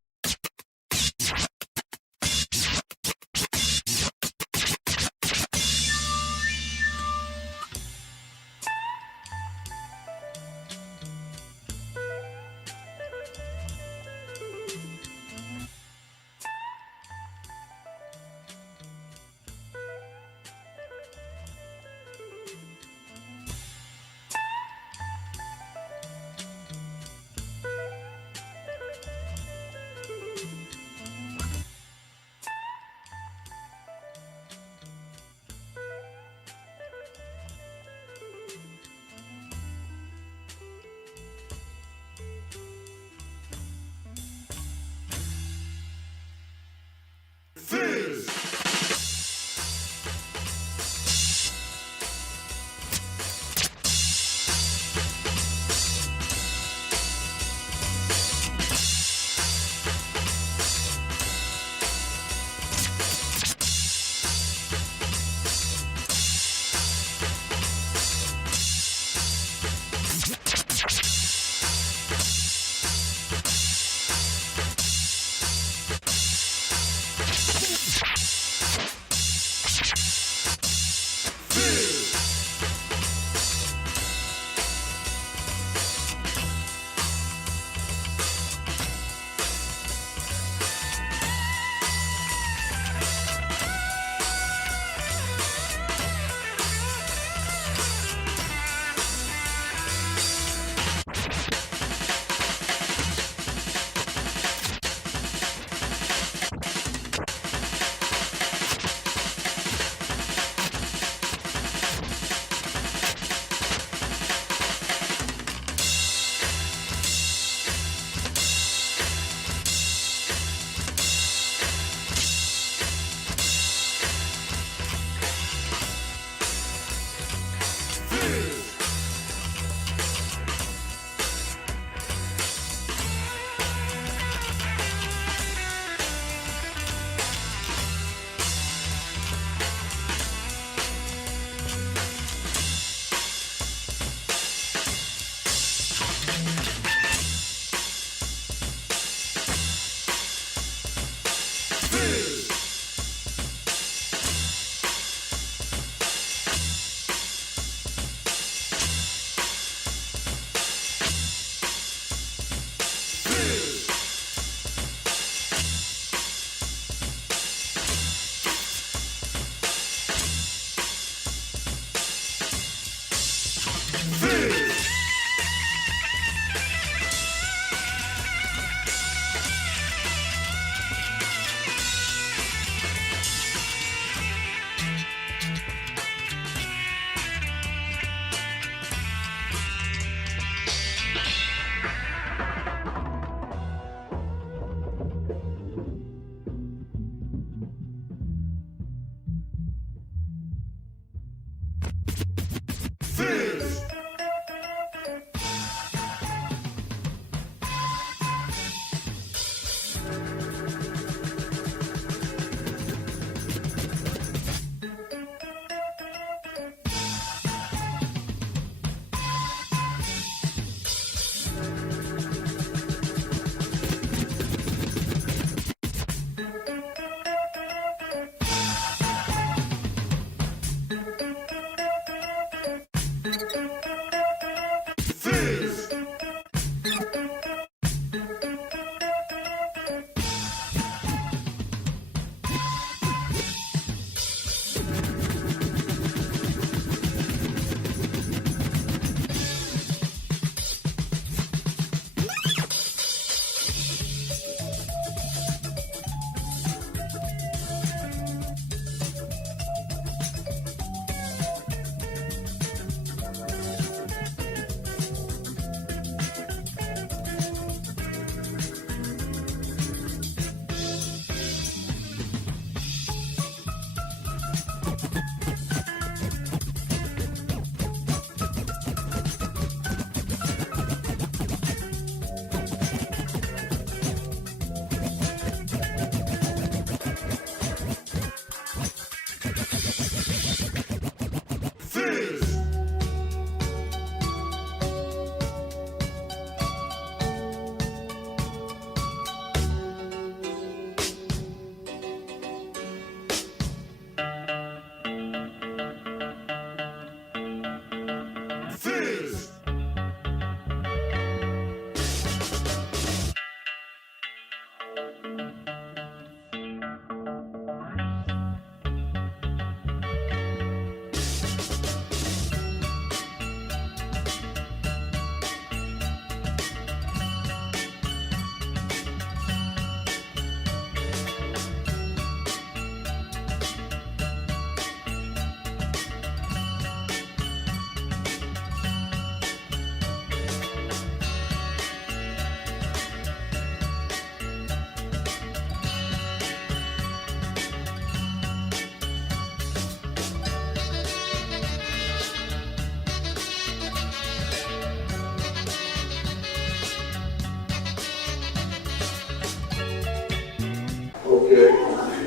Okay.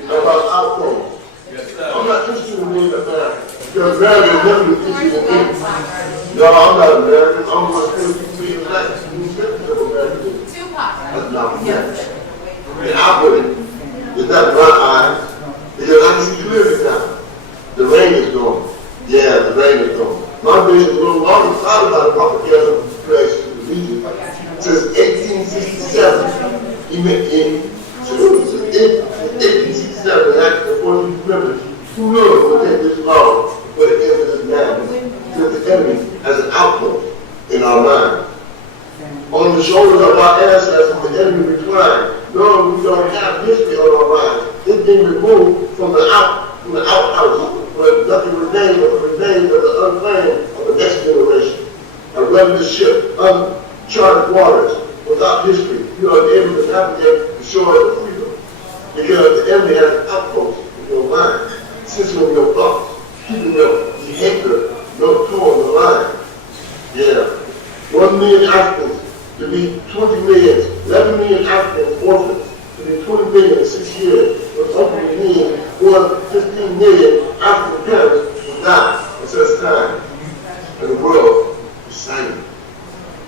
About outcomes. I'm not interested in being American. Because American is never interested in me. No, I'm not American. I'm going to be black. Of American. That's not American. And I put it, it's not my eyes. Because I can see clearly now. The rain is gone. Yeah, the rain is gone. My vision is a little longer. Thought about a propaganda crash in the region. Since 1867, he met in 1867, after the 14th Amendment, too little will take this long for the end of this madness, since the enemy has an outlook in our mind. On the shoulders of our ancestors, the enemy reclined. No, we don't have history on our minds. It's being removed from the outhouse, where nothing remains but the remains of the unplanned of the next generation. I run this ship uncharted waters without history. You are able to navigate the shores of freedom. Because the enemy has an outpost in your mind, censoring your thoughts, keeping your behavior, no toe on the line. Yeah. 1 million Africans to be 20 million, 11 million African orphans to be 20 million in 6 years, which ultimately means 15 million African parents will die at such time. And the world is silent.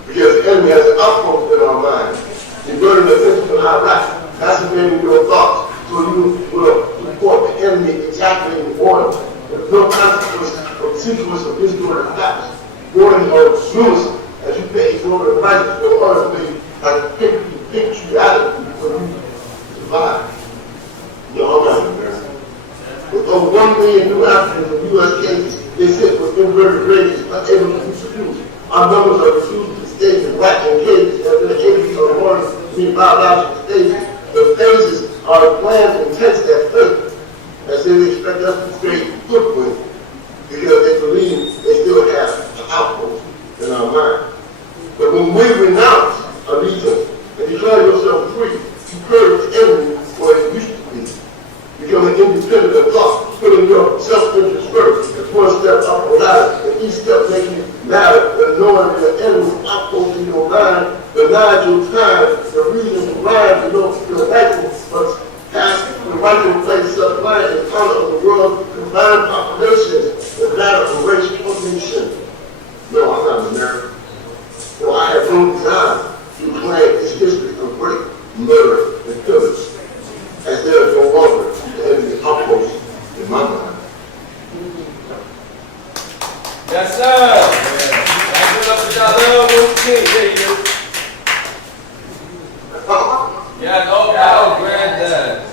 Because the enemy has an outpost in our minds. Diverting attention from our right. Concentrating your thoughts so you will report the enemy exactly in order. There's no consequence or sequence of historical facts. Warning or lunacy as you pay for the prices for others to be like patriotic for you to survive. Your homeland, America. With over 1 million new Africans in U.S. cases, they sit with inverted ratings, unable to reproduce. Our numbers are refusing to stay in black and cages as their ages are born to be biological stages. The phases are planned and tested at first, as they expect us to create footprint because they believe they still have an outpost in our mind. But when we renounce allegiance and declare yourself free, you purge the enemy where it used to be. Becoming independent of thought, putting your self-interest first, and one step up without each step making matter, and knowing the enemy's outpost in your mind, denies your time, the reason for blind, your rifle must pass the rightful place of life and color of the world, combined populations, the matter of race or nation. No, I'm not American. No, I have no desire to claim its history of rape, murder, and pillage, as there is no longer the enemy's outpost in my mind. Yes, sir. That's what up with y'all little kid. There you go. Yeah, oh, granddad.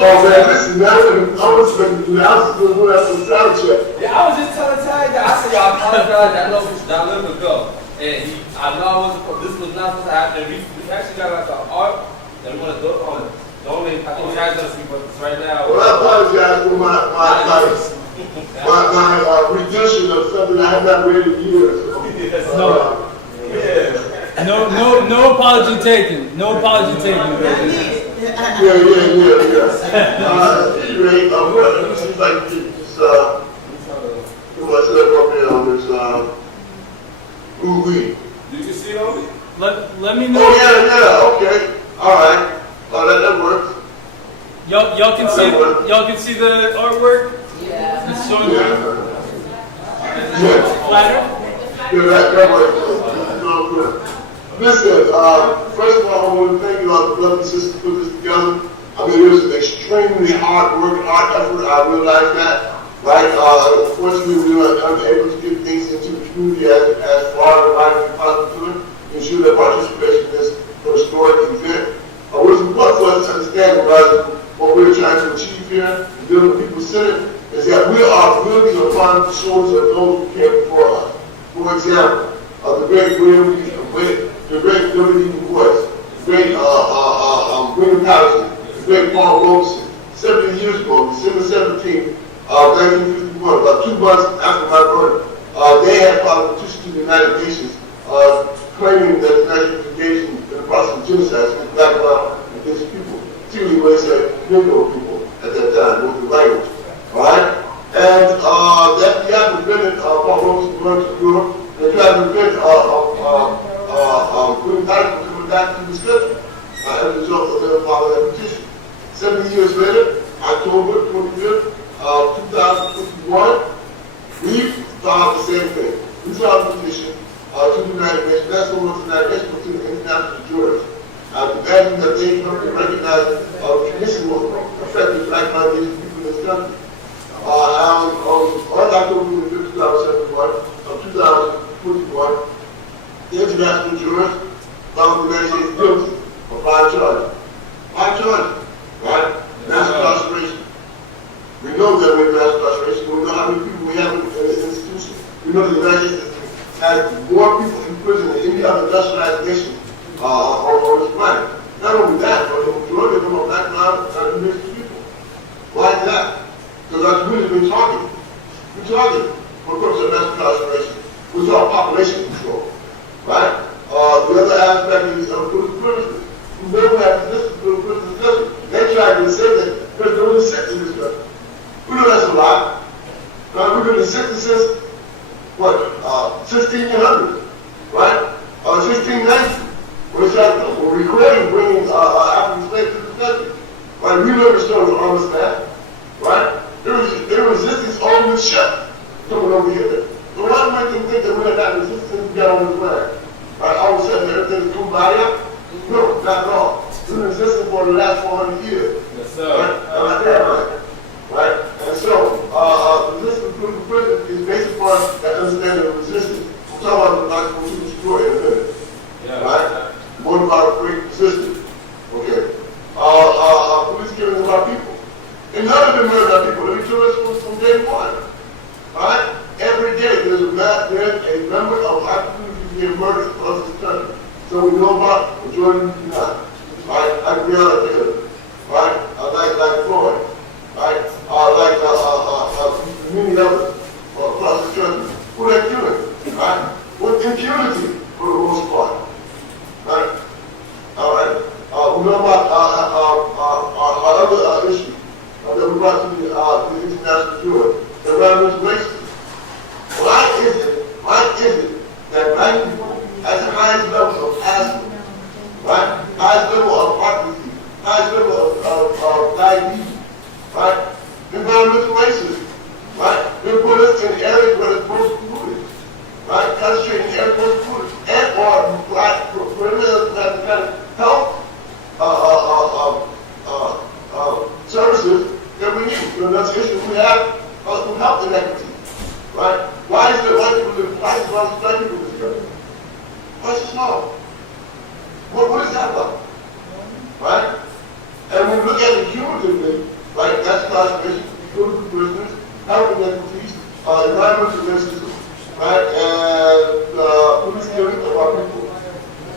Oh man, listen, man, I was expecting to do that. I was just doing one after the sound check. Yeah, I was just telling Ty that. I said, y'all apologize. I know y'all let him go. And I know this was not supposed to happen. We actually got like an art that we want to do on it. Donate. I think you guys gonna see about this right now. Well, I apologize for my redemption of something I have not read in years. No apology taken. No apology taken. Yeah. Anyway, what it seems like this, put myself up here on this, movie. You can see it on me? Let me know. Oh, yeah, okay. All right. That works. Y'all can see the artwork? Yeah. It's showing Yeah. flatter? Yeah, that works. Listen, first of all, I want to thank you all, the brothers and sisters, for putting this together. I mean, it was an extremely hard work, hard effort. I realize that. Right? Unfortunately, we were unable to get things into the community as far as we possibly could. Ensure that participation in this historic event. What is important for us to understand, brothers, what we're trying to achieve here, building people-centered, is that we are building upon the shoulders of those who came before us. For example, the great William the great W. Boyce, the great William Patterson, the great Paul Robeson. 70 years ago, December 17th, 1951, about 2 months after my birth, they had filed a petition to the United Nations claiming that the United States engaged in the process of genocide against black, brown, and indigenous people. Particularly when they said Negro people at that time, was the language. Alright? And that the act prevented Paul Robeson from going to Europe, and they tried to prevent William Patterson from coming back to this country as a result of their filing that petition. 70 years later, October 25th, 2021, we filed the same thing. We filed a petition to the United Nations, that's what was the United Nations, but to the international jurors. Demanding that they come to recognize the commission was affecting black minorities people in this country. On October 25th, 2021, the international jurors found the United States guilty of 5 charges. 5 charges, right? Mass incarceration. We know that we're mass incarceration. We know how many people we have in the institution. We know the United States has more people in prison than any other industrialized nation on this planet. Not only that, but the majority of them are black, brown, and indigenous people. Why is that? Because our community has been targeted. We're targeted for the purpose of mass incarceration. We saw population control, right? The other aspect is political prisoners. We never had this political prisoners country. They tried to say that there's no dissent in this country. We know that's a lie. We've been dissent since, what, 1600, right? 1690. We're recording bringing African slaves to this country. Right? We live in stories of armor staff, right? Their resistance on this ship coming over here. So why do they think that we're not resisting to get on this land? Right? All of a sudden everything's kumbaya? No, not at all. We've been resisting for the last 400 years. Yes, sir. Right? Right? And so, resistance to the prison is based upon that understanding of resistance. We're talking about what you destroy in a minute. Yeah. Right? More about great resistance. Okay. Police killing of our people. And none of them murder our people. Let me tell this from day one. Alright? Every day there's a member of our community being murdered across this country. So we know about it, majority of them do not. Alright? Like Breonna Taylor. Right? Like Floyd. Right? Like many others across the country. Who they killing? Right? With impunity for the most part. Right? Alright? We know about our other issue that we brought to the international court, the environmental racism. Why is it Another issue we have with health inequity, right? Why is there white people living twice as long as black people in this country? Why is it small? What is that about? Right? And when we look at it cumulatively, right, that's incarceration, political prisoners, health inequities, environmental racism, right, and police killing of our people.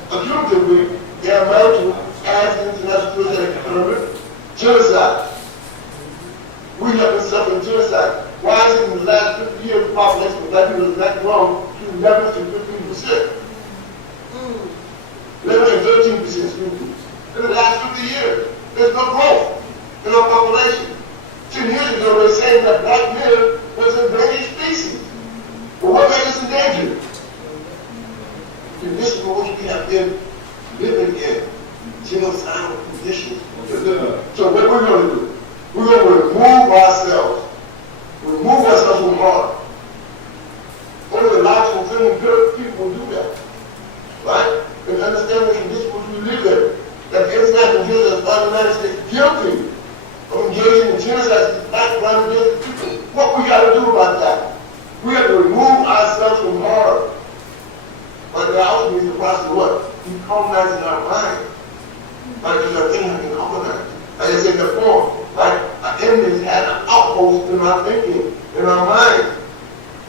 Cumulatively, they are married to, as the international prison economic, genocide. We have been suffering genocide. Why is it in the last 50 years the population of black people has not grown to 11 to 15%? 11 and 13%, excuse me. In the last 50 years, there's no growth in our population. 10 years ago, they were saying that black men was an endangered species. But what made us endangered? Conditions in which we have been living in genocidal conditions. So what we're going to do? We're going to remove ourselves from harm. Only the logical thing and good people will do that. Right? And understand the conditions which we live in. That the international justice of the United States guilty of engaging in genocide against black, brown, and indigenous people. What we got to do about that? We have to remove ourselves from harm. But there also needs the process of what? Decolonizing our mind. Right? Because our things have been colonized. Like I said before, like our enemies had an outpost in our thinking, in our mind,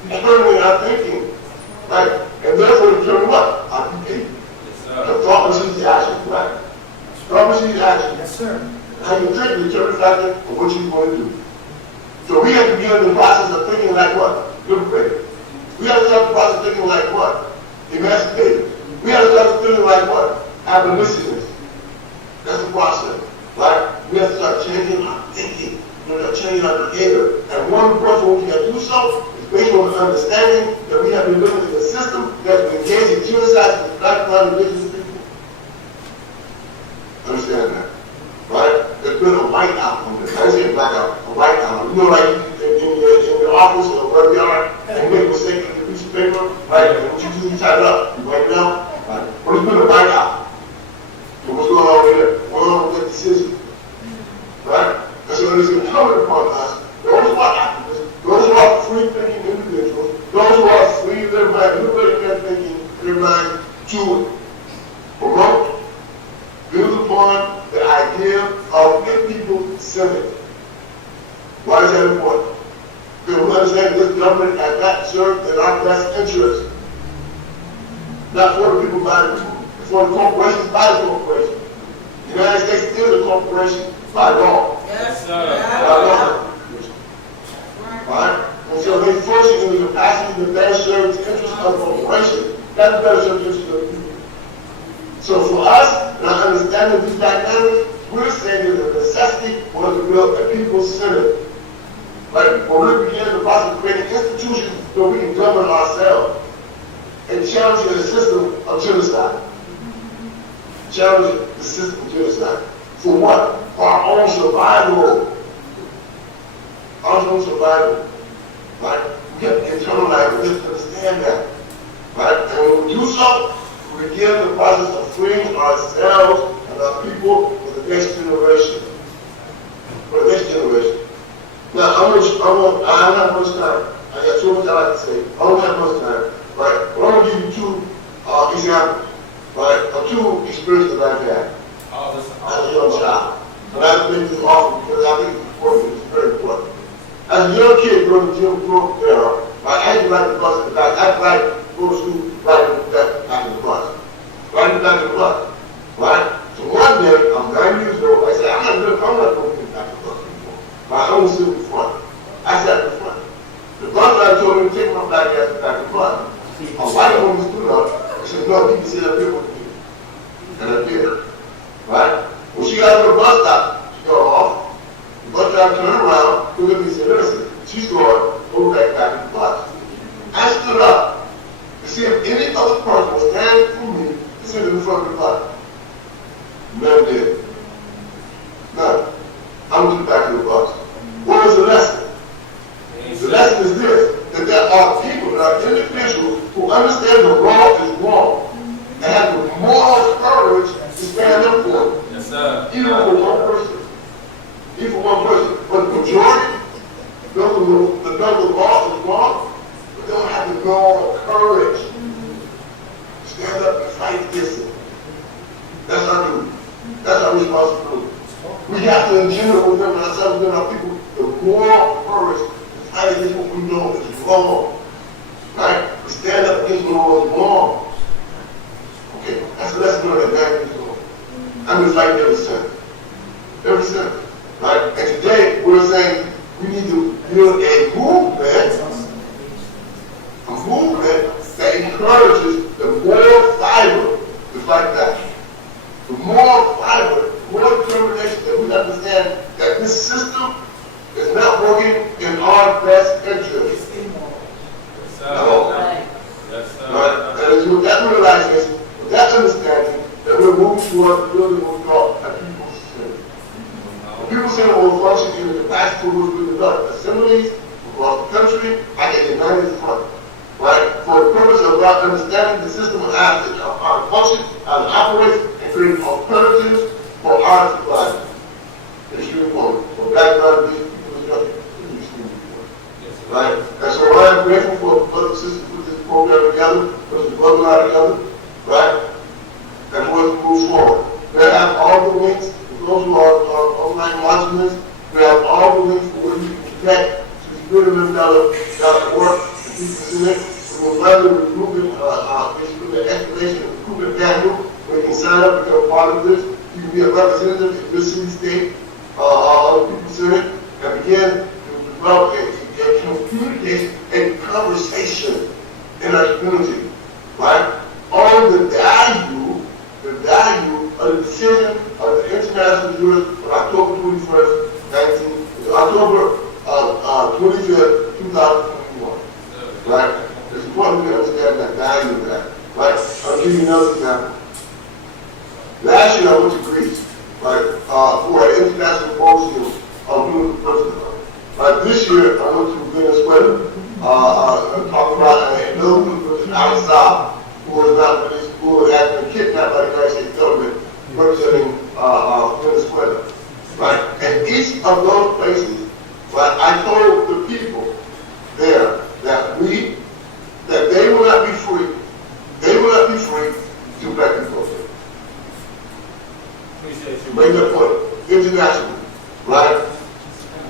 determining our thinking. Right? And therefore determine what? Our behavior. The thought precedes the action, right? Thought precedes action. Yes, sir. How you think determines the action of what you're going to do. So we have to begin the process of thinking like what? Liberated. We have to start the process of thinking like what? Emancipated. We have to start thinking like what? Abolitionists. That's the process, right? We have to start changing our thinking. We have to change our behavior. And one person who can do so is based on the understanding that we have been living in a system that's been engaged in genocide with black, brown, and indigenous people. Understand that, right? There's been a whiteout on this. I didn't say blackout, a whiteout. You know, like in your office or where we are, and you make a mistake with a piece of paper, right? And what you do, you type it up, you write it down, right? But it's been a whiteout. So what's going on here? What's going on with that decision? Right? And so it is incumbent upon us, those who are activists, those who are free-thinking individuals, those who are free their mind, liberating their thinking, their mind, to promote, build upon the idea of a people-centered. Why is that important? Because we understand this government has not served in our best interest. Not for the people by the people. It's for the corporations by the corporation. The United States is a corporation by law. Yes, By law. Right? And so they function in the capacity to better serve the interests of the corporation. That's better serve the interests of the people. So for us, not understanding these dynamics, we're saying there's a necessity for us to build a people-centered. Right? When we begin the process of creating institutions where we can govern ourselves and challenging the system of genocide. Challenging the system of genocide. For what? For our own survival. Our own survival. Right? We have to internalize it, we have to understand that. Right? And when we do so, we begin the process of freeing ourselves and our people for the next generation. For the next generation. Now, I don't have much time. I got so much I like to say. I don't have much time. Right? But I'm going to give you two examples. Right? Of two experiences that I've had. As a young child. And I've been to the office because I think it's important. It's very important. As a young kid during the Jim Crow era, I actually like the bus in the back. I like to go to school riding the back of the bus. Riding the back of the bus. Right? So one day, I'm 9 years old. I said, I'm not going to get back of the bus anymore. I only sit in front. I sat in front. The bus driver told me to take my black ass back to the bus. A white woman stood up and said, no, you can sit up here with me. And I did. Right? When she got to the bus stop, she got off. The bus driver turned around, looked at me and said, listen, she's going over back to the bus. I stood up to see if any other person was standing for me to sit in the front of the bus. None did. None. I went to the back of the bus. What was the lesson? The lesson is this, that there are people, there are individuals who understand the wrong is wrong and have the moral courage to stand up for it. Yes, sir. Even for one person. Even for one person. But the majority the law is wrong, but they don't have the moral courage to stand up and fight against it. That's our duty. That's our responsibility. We have to engender within ourselves and our people the moral courage to fight against what we know is wrong. Right? We stand up against what is wrong. Okay, that's a lesson learned at 9 years old. I'm just like ever since. Ever since. Right? And today we're saying we need to build a movement that encourages the moral fiber to fight back. The moral fiber, moral determination that we understand that this system is not working in our best interest. No. Right? And it's with that realization, with that understanding, that we're moving towards building what we call a people's center. A people's center will function in the capacity to which we develop assemblies across the country and a united front. Right? For the purpose of understanding the system of assets, how it functions, how it operates, and creating alternatives for our supply. It's extremely important. For background, these people are extremely important. Right? And so I'm grateful for other sisters put this program together, put this webinar together, right? And we'll move forward. We have all the links, for those who are online watching this, we have all the links for where you can connect to the goodman.org. We will run the recruitment, the explanation of recruitment manual, where you can sign up and become part of this. You can be a representative in your city, state, of the People's Senate, and begin to develop a communication and conversation in our community, right? On the value of the decision of the international jurors on October 25th, 25th, 2021, right? It's important to understand that value of that, right? I'll give you another example. Last year I went to Greece, right, for an international symposium on human personnel. Right, this year I went to Venezuela, talking about another person out south who was not released, who had been kidnapped by the United States government, representing Venezuela. Right, and each of those places, right, I told the people there that they will not be free. They will not be free to black people. Bring that point internationally, right?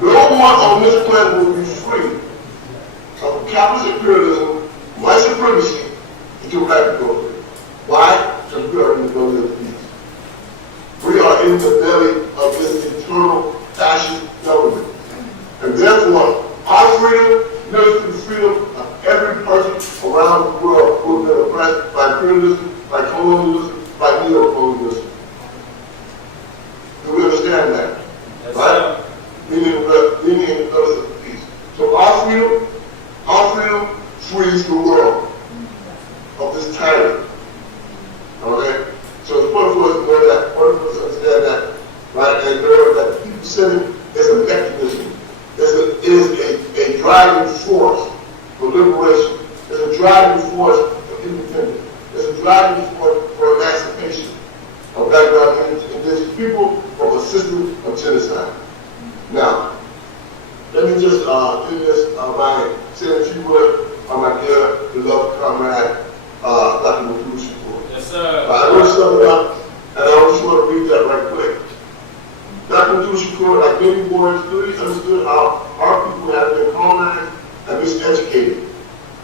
No one on this planet will be free of capitalist imperialism, white supremacy, until black people. Why? Because we are in the belly of the beast. We are in the belly of this internal fascist government. And therefore, our freedom goes to the freedom of every person around the world who has been oppressed by imperialism, by colonialism, by neo-colonialism. Do we understand that? Yes, right? Meaning in the belly of the beast. So our freedom frees the world of this tyrant. Okay? So it's important for us to know that, important for us to understand that, right? And know that people sitting is a mechanism. It is a driving force for liberation. It's a driving force for independence. It's a driving force for emancipation of background indigenous people from a system of genocide. Now, let me just end this by saying a few words on my dear, beloved comrade, Dr. Mutulu Shakur. Yes, sir. I wrote something up, and I just want to read that right quick. Dr. Mutulu Shakur, like many warriors, clearly understood how our people have been colonized and miseducated,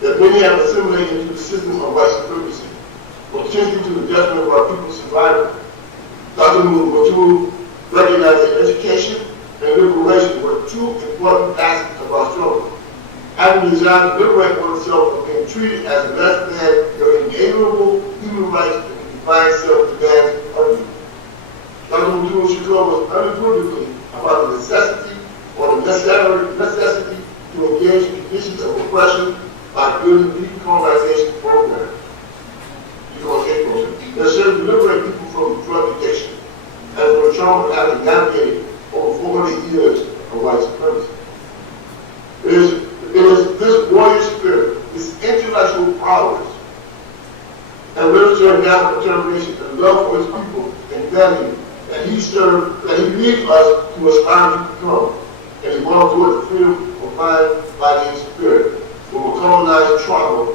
that many have assimilated into the system of white supremacy, potentially to the detriment of our people's survival. Dr. Mutulu recognized that education and liberation were two important facets of our struggle. Having designed to liberate oneself from being treated as less than your inalienable human rights and divine self-demands of you. Dr. Mutulu Shakur was unequivocally about the necessity to engage in conditions of oppression by building decolonization programs. That serve to liberate people from drug addiction and from the trauma of having navigated over 400 years of white supremacy. It is this warrior spirit, this intellectual prowess, and military national determination and love for his people and value that he served, that he leads us to aspire to become, and he wants towards the freedom of mind-body spirit from a colonizing trauma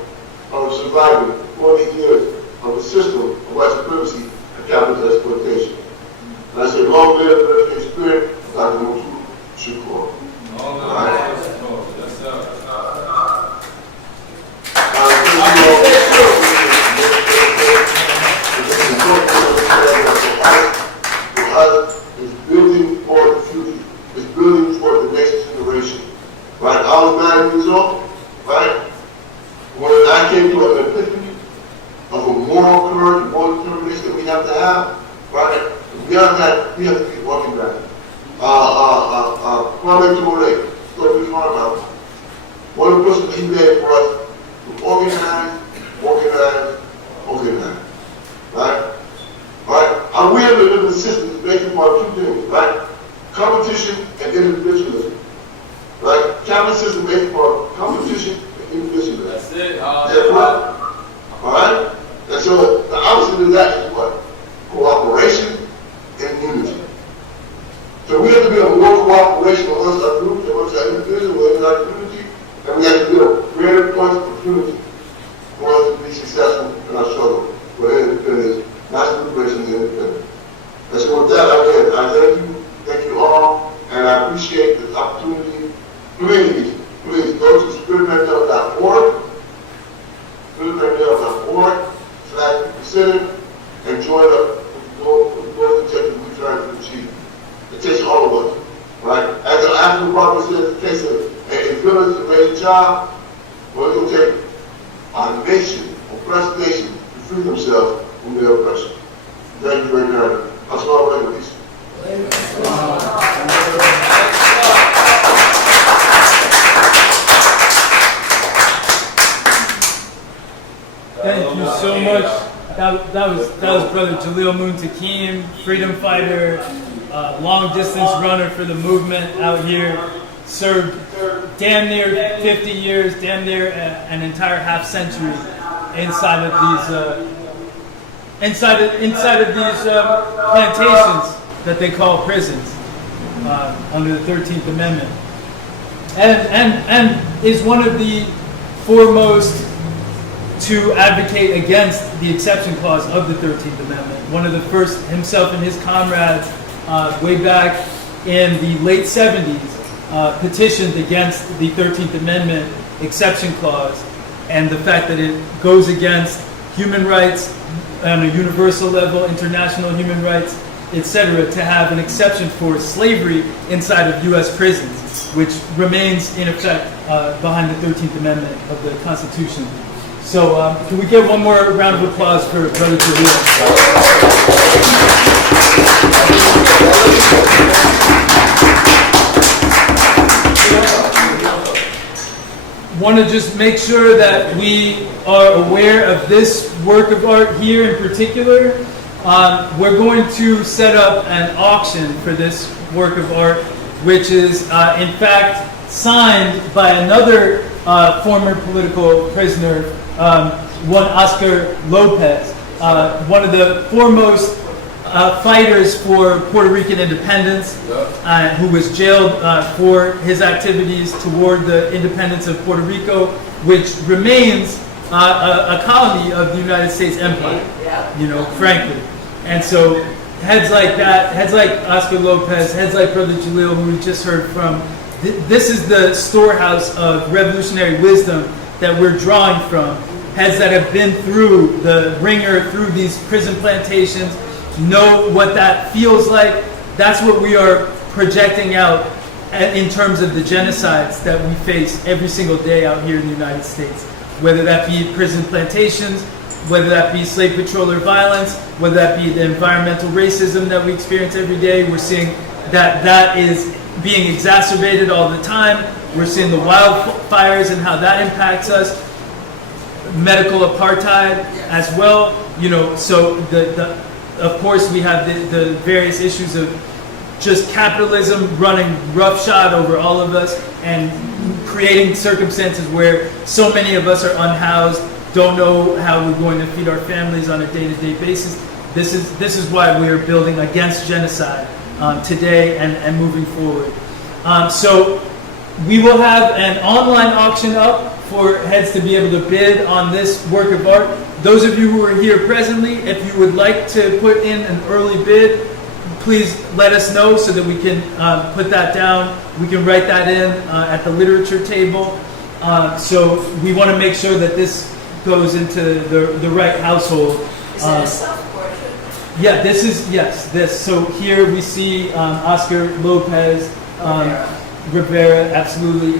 of surviving 40 years of a system of white supremacy and capital exploitation. And I say, long live the American spirit, Dr. Mutu Shakur. Yes, sir. Is building for the future, is building for the next generation. Right? I was 9 years old, right? When I came to an epiphany of a moral courage, moral determination that we have to have, right? Beyond that, we have to keep walking back. Kwame Ture, Stokely Farmhouse, one of the persons he made for us to organize, right? Right? And we have to live in a system based upon two things, right? Competition and individualism. Right? Capitalist system based upon competition and individualism. That's it. All right? And so the opposite of that is what? Cooperation and unity. So we have to build more cooperation amongst our groups, amongst our individuals, amongst our community, and we have to build greater points of unity for us to be successful in our struggle for independence, national liberation, and independence. And so with that, again, I thank you all, and I appreciate the opportunity. Please go to spiritmandel.org, spiritmandel.org/consider, and join up with those objectives we're trying to achieve. It takes all of us, right? As the African prophet says, it takes a village to raise a child. Well, it's going to take our nation, oppressed nation, to free themselves from their oppression. Thank you very much. I'll start with this. Thank you so much. That was Brother Jaleel Muntakim, freedom fighter, long distance runner for the movement out here, served damn near 50 years, damn near an entire half century inside of these plantations that they call prisons under the 13th Amendment, and is one of the foremost to advocate against the exception clause of the 13th Amendment. One of the first, himself and his comrades, way back in the late 70s, petitioned against the 13th Amendment exception clause and the fact that it goes against human rights on a universal level, international human rights, etc., to have an exception for slavery inside of U.S. prisons, which remains in effect behind the 13th Amendment of the Constitution. So can we get one more round of applause for Brother Jaleel? Want to just make sure that we are aware of this work of art here in particular. We're going to set up an auction for this work of art, which is in fact signed by another former political prisoner, one Oscar Lopez, one of the foremost fighters for Puerto Rican independence, who was jailed for his activities toward the independence of Puerto Rico, which remains a colony of the United States Empire, frankly. And so heads like that, heads like Oscar Lopez, heads like Brother Jaleel, who we just heard from, this is the storehouse of revolutionary wisdom that we're drawing from. Heads that have been through the ringer, through these prison plantations, know what that feels like. That's what we are projecting out in terms of the genocides that we face every single day out here in the United States. Whether that be prison plantations, whether that be slave patroller violence, whether that be the environmental racism that we experience every day. We're seeing that is being exacerbated all the time. We're seeing the wildfires and how that impacts us. Medical apartheid as well. So of course we have the various issues of just capitalism running roughshod over all of us and creating circumstances where so many of us are unhoused, don't know how we're going to feed our families on a day-to-day basis. This is why we are building against genocide today and moving forward. So we will have an online auction up for heads to be able to bid on this work of art. Those of you who are here presently, if you would like to put in an early bid, please let us know so that we can put that down. We can write that in at the literature table. So we want to make sure that this goes into the right household. Is it a self-portrait? Yeah, this is, yes, this. So here we see Oscar Lopez Rivera, absolutely,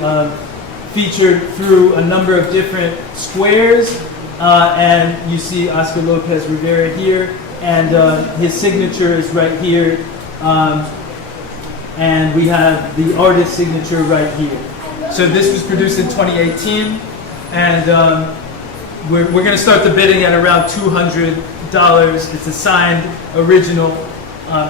featured through a number of different squares. And you see Oscar Lopez Rivera here, and his signature is right here. And we have the artist's signature right here. So this was produced in 2018, and we're going to start the bidding at around $200. It's a signed original.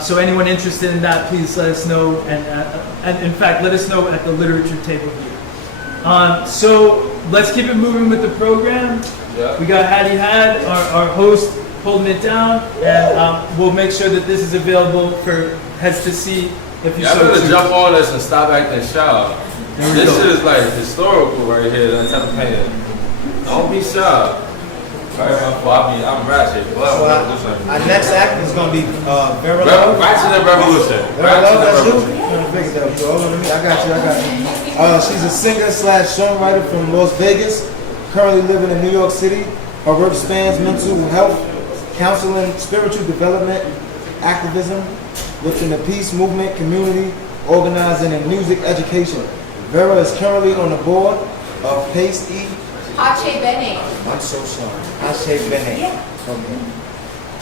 So anyone interested in that, please let us know, and in fact, let us know at the literature table here. So let's keep it moving with the program. Yeah. We got Hattie Had, our host, holding it down, and we'll make sure that this is available for heads to see if you Yeah, I'm so gonna choose. jump on this and stop acting shy. This shit is like historical right here, that type of painting. Don't be shy. I'm ratchet. So our next act is gonna be Vera Love. Ratchet and Revolution. Vera Love, that's you? Revolution. I'm trying to figure that out. Hold on, let me. I got you. She's a singer/songwriter from Las Vegas, currently living in New York City. Her work spans mental health, counseling, spiritual development, activism, within the peace movement, community, organizing, and music education. Vera is currently on the board of Pace E. Pache Bene. I'm so sorry. Pache Bene. Okay.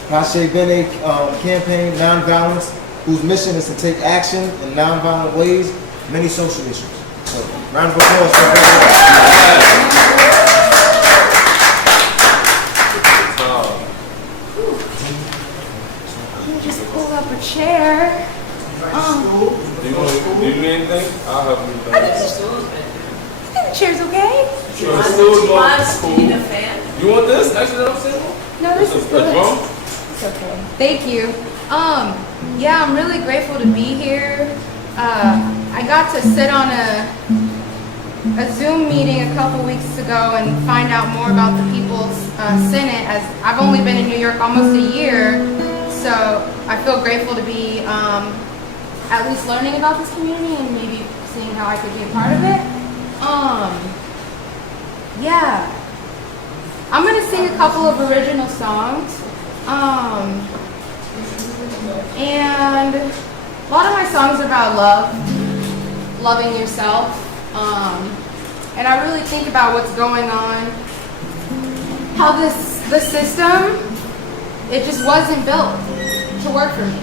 Pache Bene campaign, nonviolence, whose mission is to take action in nonviolent ways, many social issues. So, round of applause for Vera. You just pull up a chair. Do you need anything? I'll help you. I think the chair's okay. Do you want Do you need a fan? You want this? Actually, that I'm saying? No, this is A good. drum? It's okay. Thank you. Yeah, I'm really grateful to be here. I got to sit on a Zoom meeting a couple weeks ago and find out more about the People's Senate, as I've only been in New York almost a year, so I feel grateful to be at least learning about this community and maybe seeing how I could be a part of it. Yeah. I'm gonna sing a couple of original songs. And a lot of my songs are about love, loving yourself. And I really think about what's going on, how the system, it just wasn't built to work for me,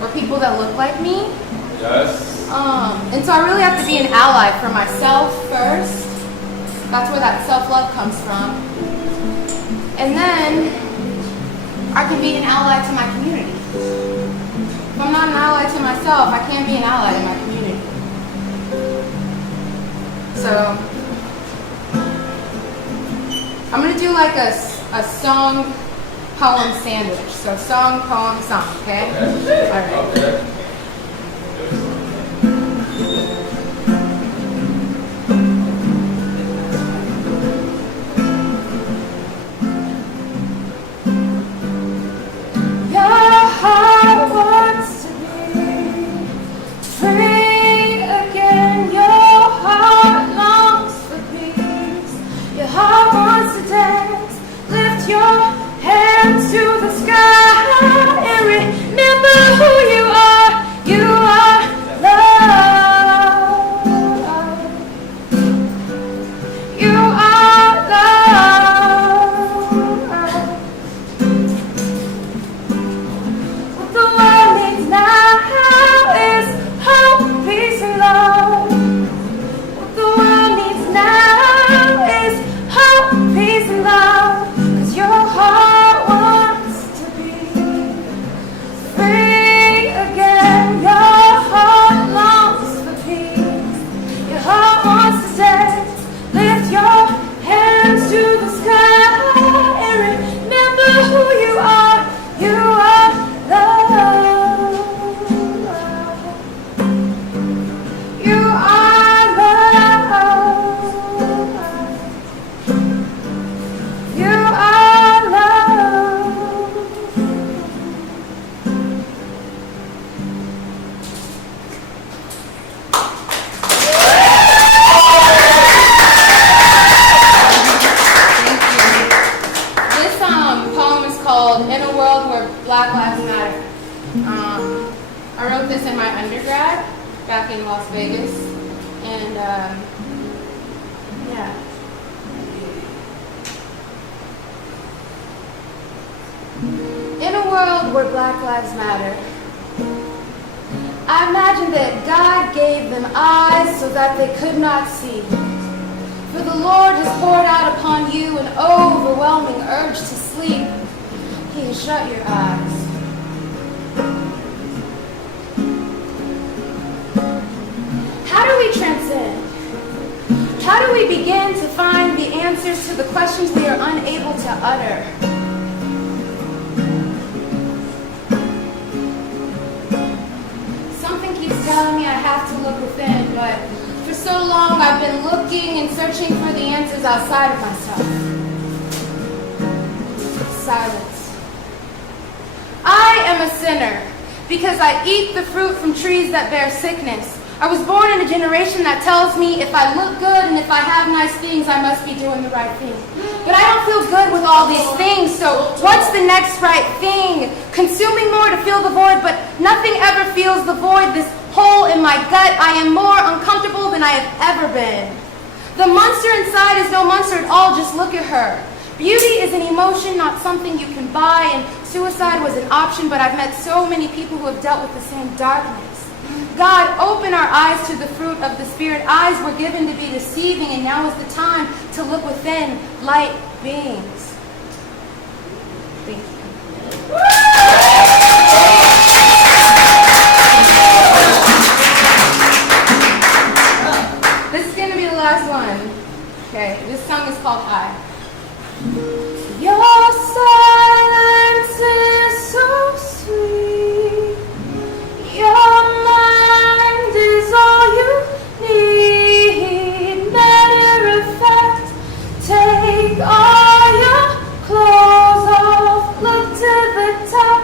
or people that look like me. Yes. And so I really have to be an ally for myself first. That's where that self-love comes from. And then I can be an ally to my community. If I'm not an ally to myself, I can't be an ally to my community. So I'm gonna do like a song, poem sandwich. So song, poem, song, okay? Okay. All right. Okay. Your heart wants to be free again. Your heart longs for peace. Your heart wants to dance. Lift your hands to the sky and remember who you are. Vegas. And yeah. In a world where Black Lives Matter, I imagine that God gave them eyes so that they could not see. For the Lord has poured out upon you an overwhelming urge to sleep. He has shut your eyes. How do we transcend? How do we begin to find the answers to the questions we are unable to utter? Something keeps telling me I have to look within, but for so long I've been looking and searching for the answers outside of myself. Silence. I am a sinner because I eat the fruit from trees that bear sickness. I was born in a generation that tells me if I look good and if I have nice things, I must be doing the right thing. But I don't feel good with all these things, so what's the next right thing? Consuming more to fill the void, but nothing ever fills the void. This hole in my gut, I am more uncomfortable than I have ever been. The monster inside is no monster at all, just look at her. Beauty is an emotion, not something you can buy, and suicide was an option, but I've met so many people who have dealt with the same darkness. God, open our eyes to the fruit of the Spirit. Eyes were given to be deceiving, and now is the time to look within, light beings. Thank you. This is going to be the last one. Okay, this song is called High. Your silence is so sweet. Your mind is all you need. Matter of fact, take all your clothes off. Look to the top.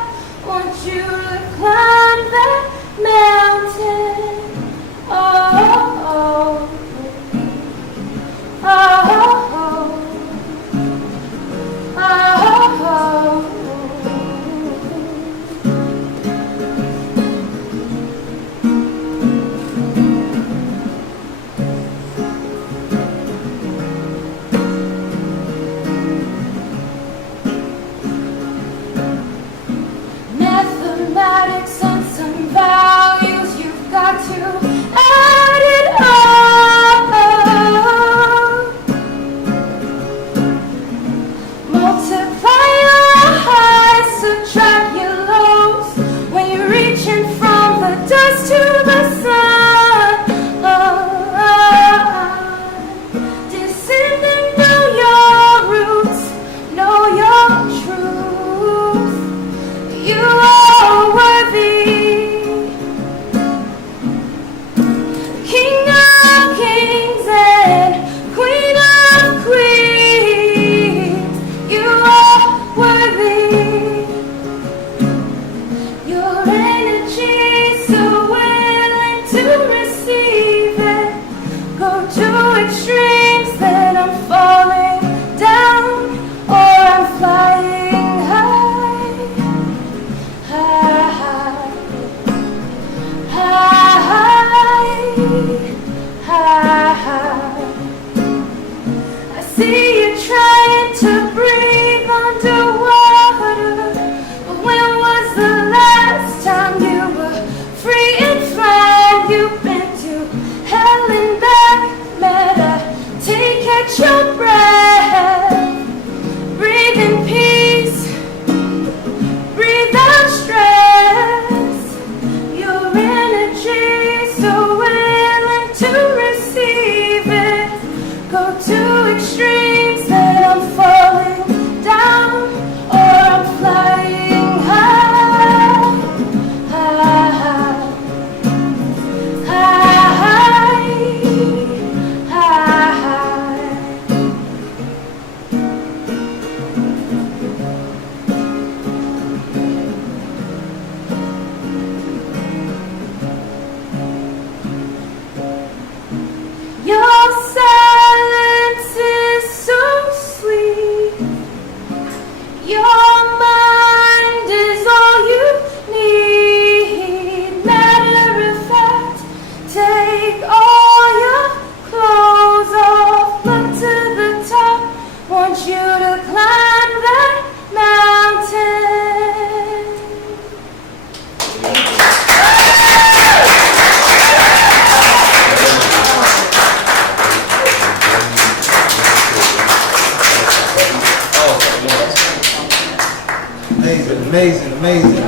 Want you to climb that mountain. Oh, oh, oh, oh, oh, oh. Mathematics and some values, you've got to add it up. Multiply your highs, subtract your lows. When you're reaching from the dust to the sun, descend and know your roots, know your truth. You are worthy, King of kings and Queen of queens. You are worthy. Your energy so willing to receive it. Go to extremes, then I'm falling down, or I'm flying high. I see you trying to breathe underwater, but when was the last time you were free and flying? You've been to hell and back. Meditate, catch your breath, breathe in peace, breathe out stress. Your energy so willing to receive it. Go to extreme. Amazing, amazing.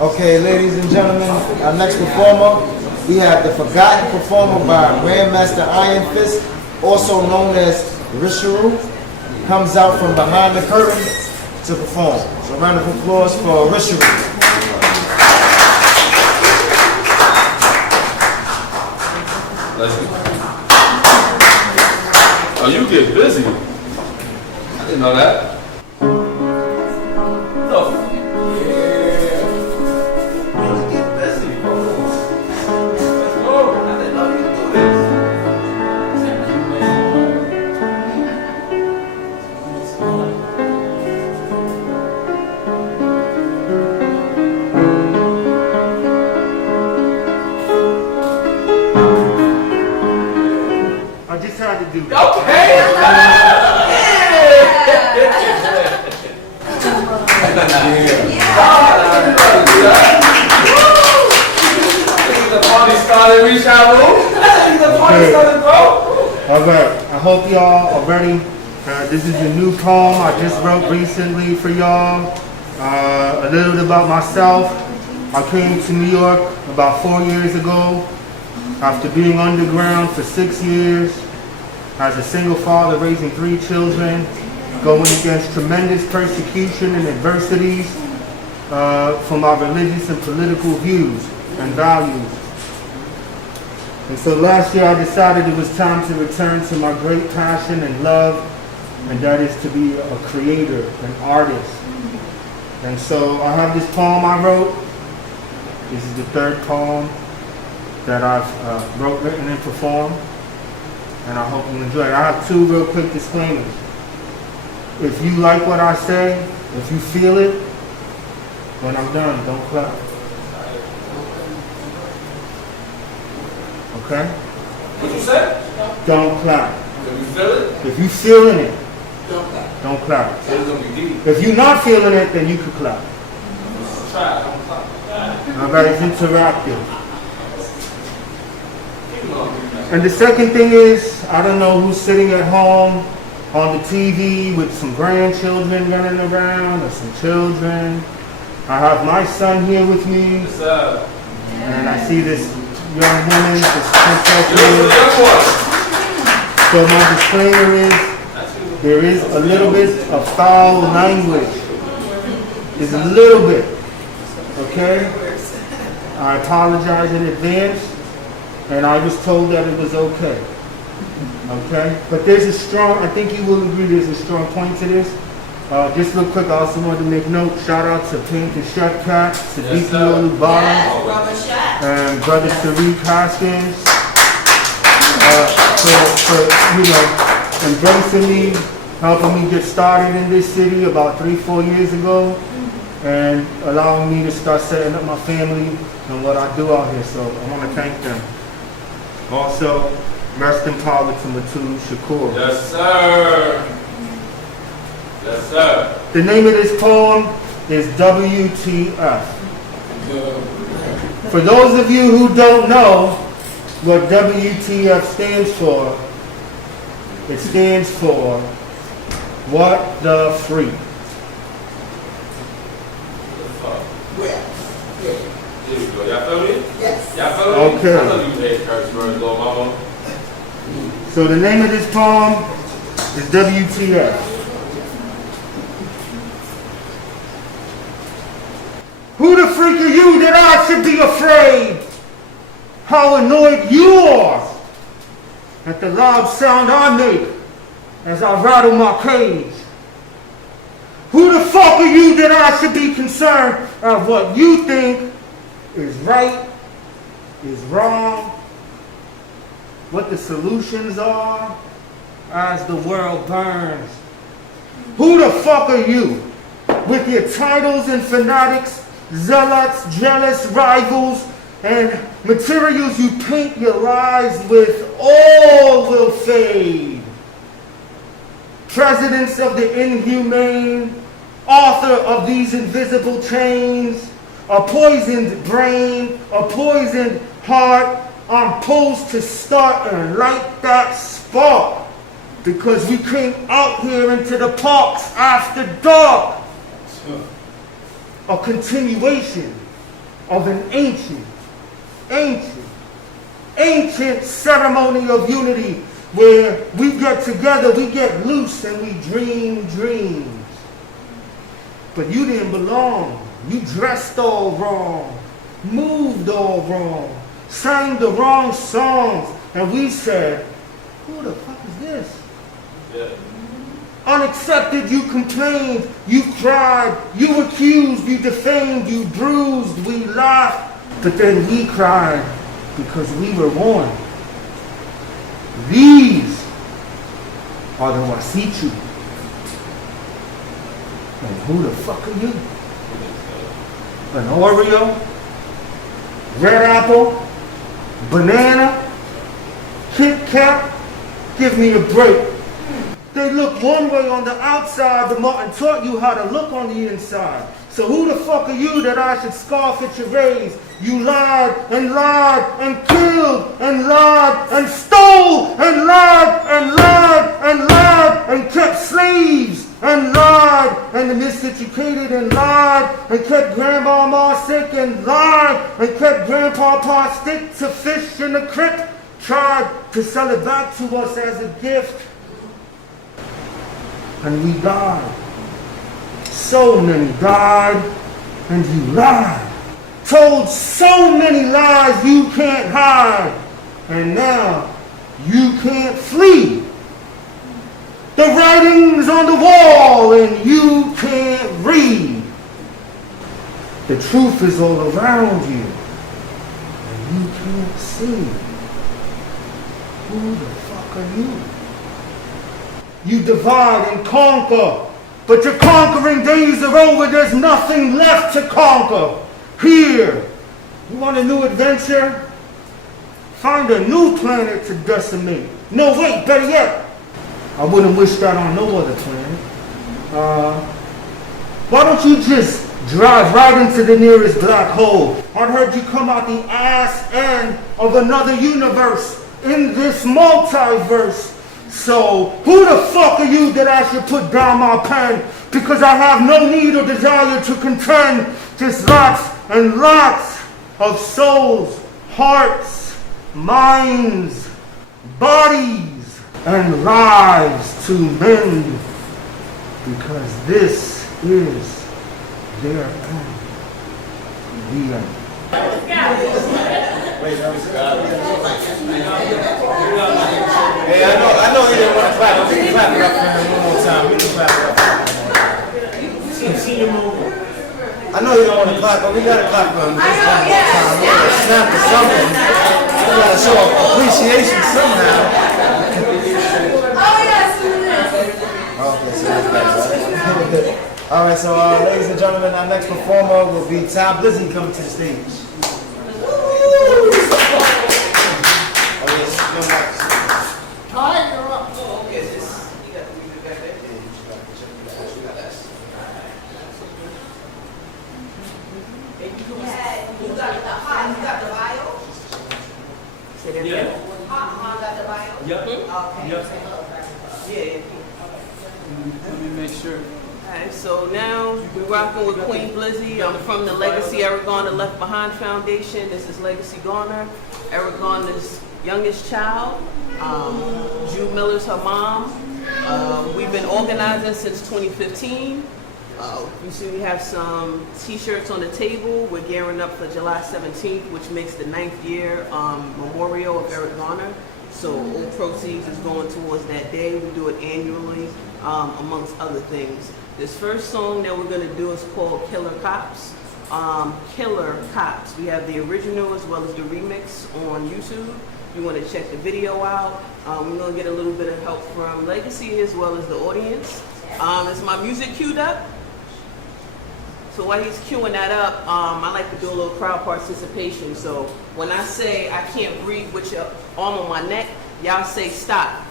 Okay, ladies and gentlemen, our next performer, we have the Forgotten Performer by Grandmaster Iron Fist, also known as Risharu, comes out from behind the curtain to perform. So a round of applause for Risharu. Oh, you get busy. I didn't know that. I just had to do that. Okay. The party started, reach out, the party started, bro. All right, I hope y'all are ready. This is a new poem I just wrote recently for y'all. A little bit about myself. I came to New York about 4 years ago after being underground for 6 years as a single father raising 3 children, going against tremendous persecution and adversities for my religious and political views and values. And so last year I decided it was time to return to my great passion and love, and that is to be a creator, an artist. And so I have this poem I wrote. This is the 3rd poem that I've written and performed, and I hope you enjoy it. I have 2 real quick disclaimers. If you like what I say, if you feel it, when I'm done, don't clap. Okay? What you said? Don't clap. If you feel it, If you feeling it, don't clap. it's gonna be deep. If you're not feeling it, then you can clap. Try, don't stop. All right, it's interactive. And the second thing is, I don't know who's sitting at home on the TV with some grandchildren running around or some children. I have my son here with me, What's up? and I see this young woman, this princess You're the here. young one. So my disclaimer is, there is a little bit of foul language. There's a little bit, okay? I apologize in advance, and I was told that it was okay. Okay? But there's a strong, I think you will agree there's a strong point to this. Just real quick, I also wanted to make note, shout out to Pink and Chef Cat, Siddiqui Olubala, and Brother Tariq Hoskins, for embracing me, helping me get started in this city about 3-4 years ago, and allowing me to start setting up my family and what I do out here. So I want to thank them. Also, rest in power to Matul Shakur. Yes, sir. Yes, sir. The name of this poem is WTF. For those of you who don't know what WTF stands for, it stands for What the Freak. There you go. Y'all feel me? Yes. Y'all feel me? Okay. I love you, Dave Curtis, little mama. So the name of this poem is WTF. Who the freak are you that I should be afraid? How annoyed you are at the loud sound I make as I rattle my cage. Who the fuck are you that I should be concerned of what you think is right, is wrong, what the solutions are as the world burns? Who the fuck are you with your titles and fanatics, zealots, jealous rivals, and materials you paint your lies with? All will fade. Presidents of the inhumane, author of these invisible chains, a poisoned brain, a poisoned heart, I'm posed to start and light that spark, because we came out here into the parks after dark. a continuation of an ancient ceremony of unity where we get together, we get loose, and we dream dreams. But you didn't belong. You dressed all wrong, moved all wrong, sang the wrong songs, and we said, who the fuck is this? Yeah. Unaccepted, you complained, you cried, you accused, you defamed, you bruised, we laughed, but then we cried because we were one. These are the Wasichu. And who the fuck are you? An Oreo? Red apple? Banana? Kit Kat? Give me a break. They look one way on the outside, but Martin taught you how to look on the inside. So who the fuck are you that I should scoff at your rays? You lied and lied and killed and lied and stole and lied and lied and lied and kept slaves and lied and miseducated and lied and kept grandmama sick and lied and kept grandpapa stick to fish in the creek. Tried to sell it back to us as a gift. And we died. So many died, and you lied. Told so many lies you can't hide, and now you can't flee. The writing's on the wall, and you can't read. The truth is all around you, and you can't see. Who the fuck are you? You divide and conquer, but your conquering days are over. There's nothing left to conquer. Here, you want a new adventure? Find a new planet to decimate. No, wait, better yet, I wouldn't wish that on no other planet. Why don't you just drive right into the nearest black hole? I heard you come out the ass end of another universe in this multiverse. So, who the fuck are you that I should put down my pen? Because I have no need or desire to contend. Just lots and lots of souls, hearts, minds, bodies, and lives to mend. Because this is their end. The end. Hey, I know he didn't want to clap, but we can clap it up for him one more time. We can clap it up. See you move. I know you don't want to clap, but we gotta clap for him. Just one more time. We gotta snap or something. We gotta show appreciation somehow. Okay, so that's better. All right, so ladies and gentlemen, our next performer will be Ty Blizzy coming to the stage. Ty, you're up. Let me make sure. Alright, so now we're rocking with Queen Blizzy. I'm from the Legacy Eric Garner Left Behind Foundation. This is Legacy Garner, Eric Garner's youngest child. Jew Miller's her mom. We've been organizing since 2015. You see we have some t-shirts on the table. We're gearing up for July 17th, which makes the 9th year memorial of Eric Garner. So all proceeds is going towards that day. We do it annually, amongst other things. This first song that we're gonna do is called Killer Cops. Killer Cops. We have the original as well as the remix on YouTube. If you want to check the video out, we're gonna get a little bit of help from Legacy as well as the audience. Is my music queued up? So while he's queuing that up, I like to do a little crowd participation. So when I say I can't breathe with your arm on my neck, y'all say stop.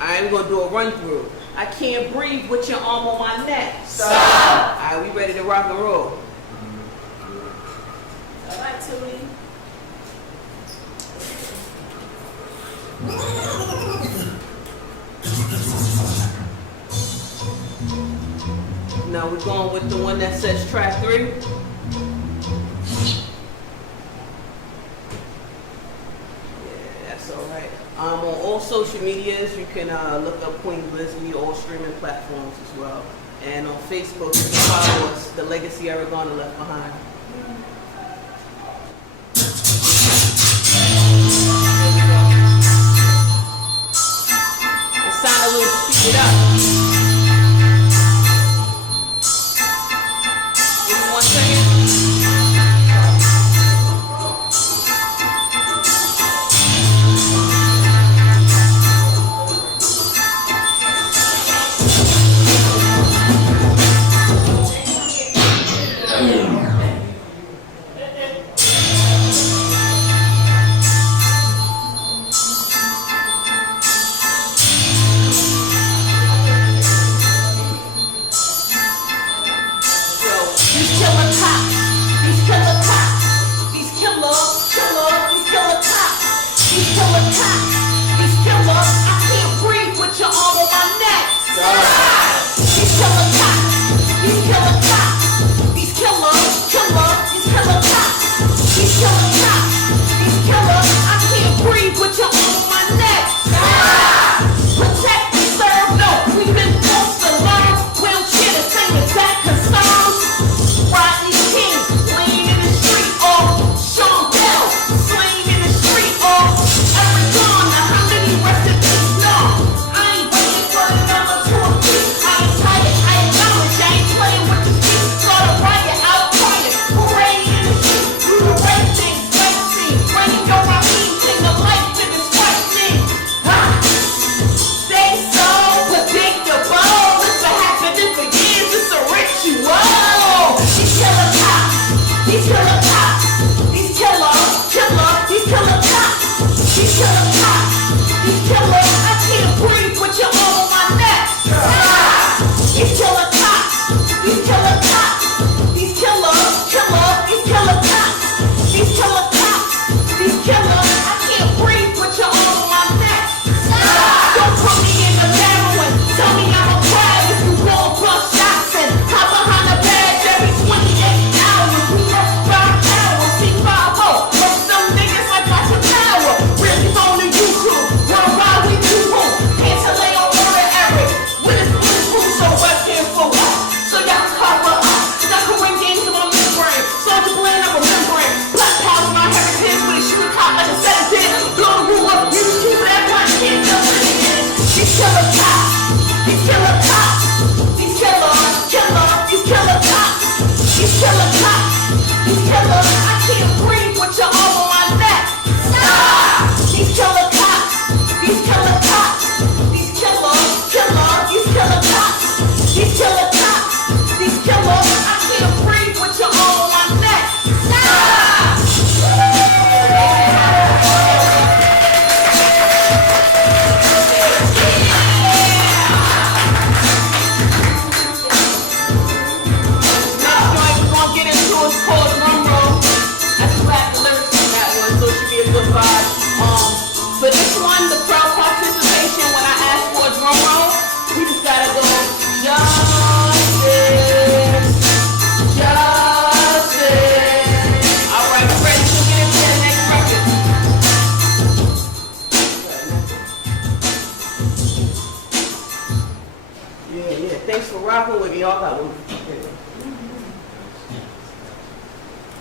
All right, we're gonna do a run through. I can't breathe with your arm on my neck. Stop. All right, we ready to rock and roll. All right, Tootie. Now we're going with the one that says track 3. Yeah, that's all right. On all social medias, you can look up Queen Blizzy, all streaming platforms as well. And on Facebook, you can follow us, The Legacy Aragona Left Behind. It's time to speed it up. Give me 1 second.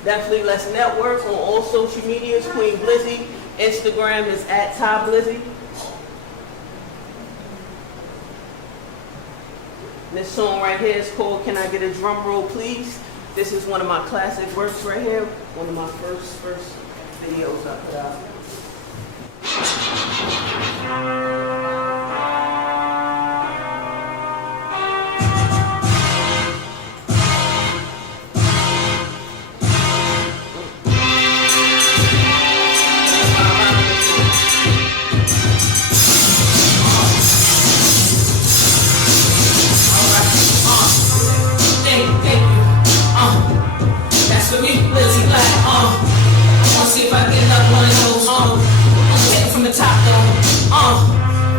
Definitely Let's Network on all social medias. Queen Blizzy. Instagram is @TyBlizzy. This song right here is called Can I Get a Drum Roll Please? This is one of my classic works right here. One of my first videos I put out.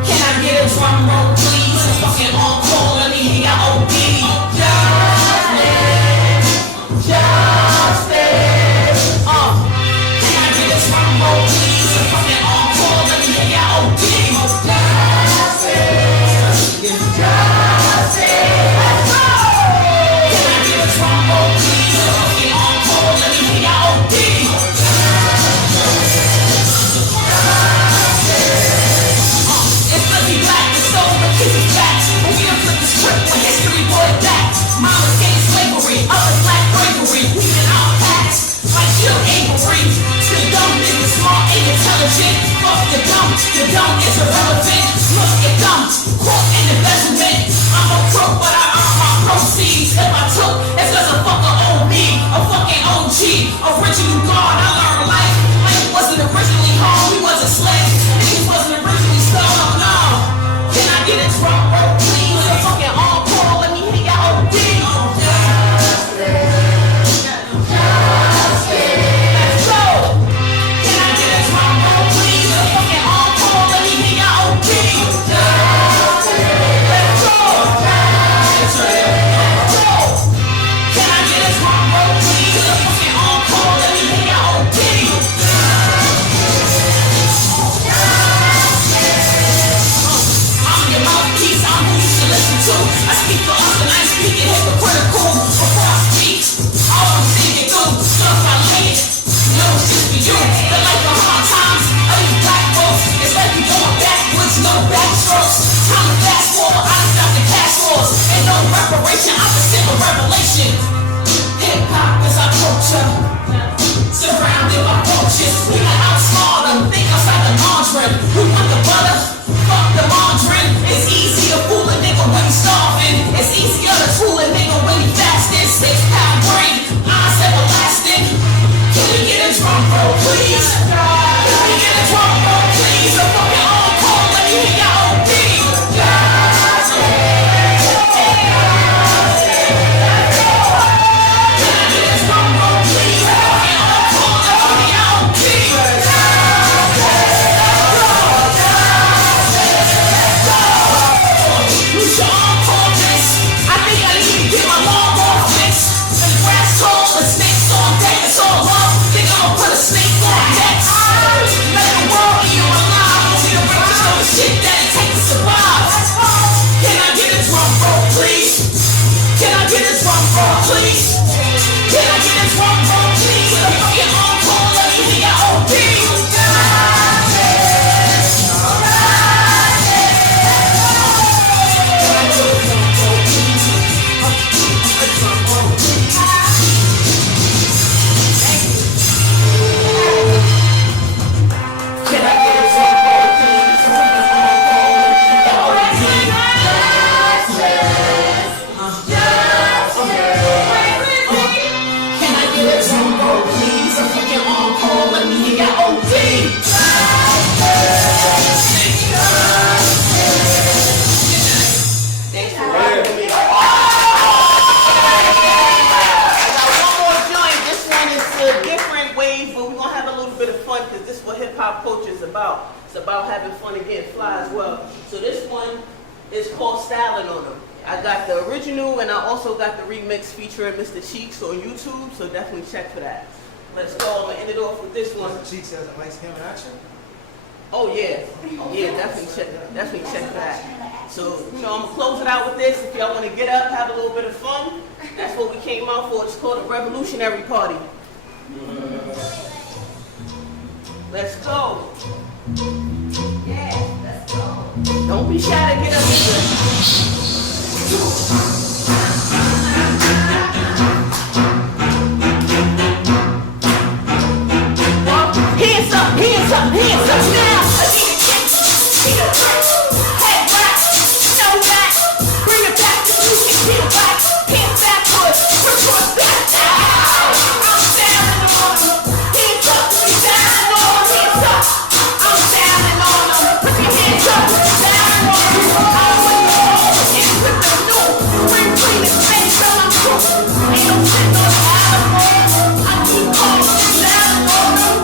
Can I get a drum roll, please? Fucking encore, let me hear your OP. motion. Hip hop is our culture. Surrounded by cultures, we got outsmart them. Think outside the margarine. We want the butter, fuck the margarine. It's easy to fool a nigga when he's starving. It's easier to fool a nigga when he fasting. 6-pound brain, eyes everlasting. Can we get a drum roll, please? Can we get a drum roll, please? A fucking encore, let me hear your own beat. Please, can I get a drum roll, please? A fucking encore, let me hear your own beat. About. It's about having fun and getting fly as well. So this one is called Styling on Them. I got the original and I also got the remix featuring Mr. Cheeks on YouTube, so definitely check for that. Let's go. I'm gonna end it off with this one. Mr. Cheeks has a nice him in action. Oh yeah, yeah, definitely check for that. So I'm gonna close it out with this. If y'all wanna get up, have a little bit of fun, that's what we came out for. It's called a Revolutionary Party. Let's go. Yeah, let's go. Don't be shy to get up here. Hands up, hands up, hands up now. I need a kick, need a trick. Head back, show back, bring it back. You can peel back, hands backwards, push yours back. I'm standing on them. Hands up, you're standing on them. Hands up, I'm standing on them. Put your hands up, standing on them. I'm with the old, it's with the new. Bring clean and face till I'm through. Ain't no shit on the album. I keep calling, standing on them.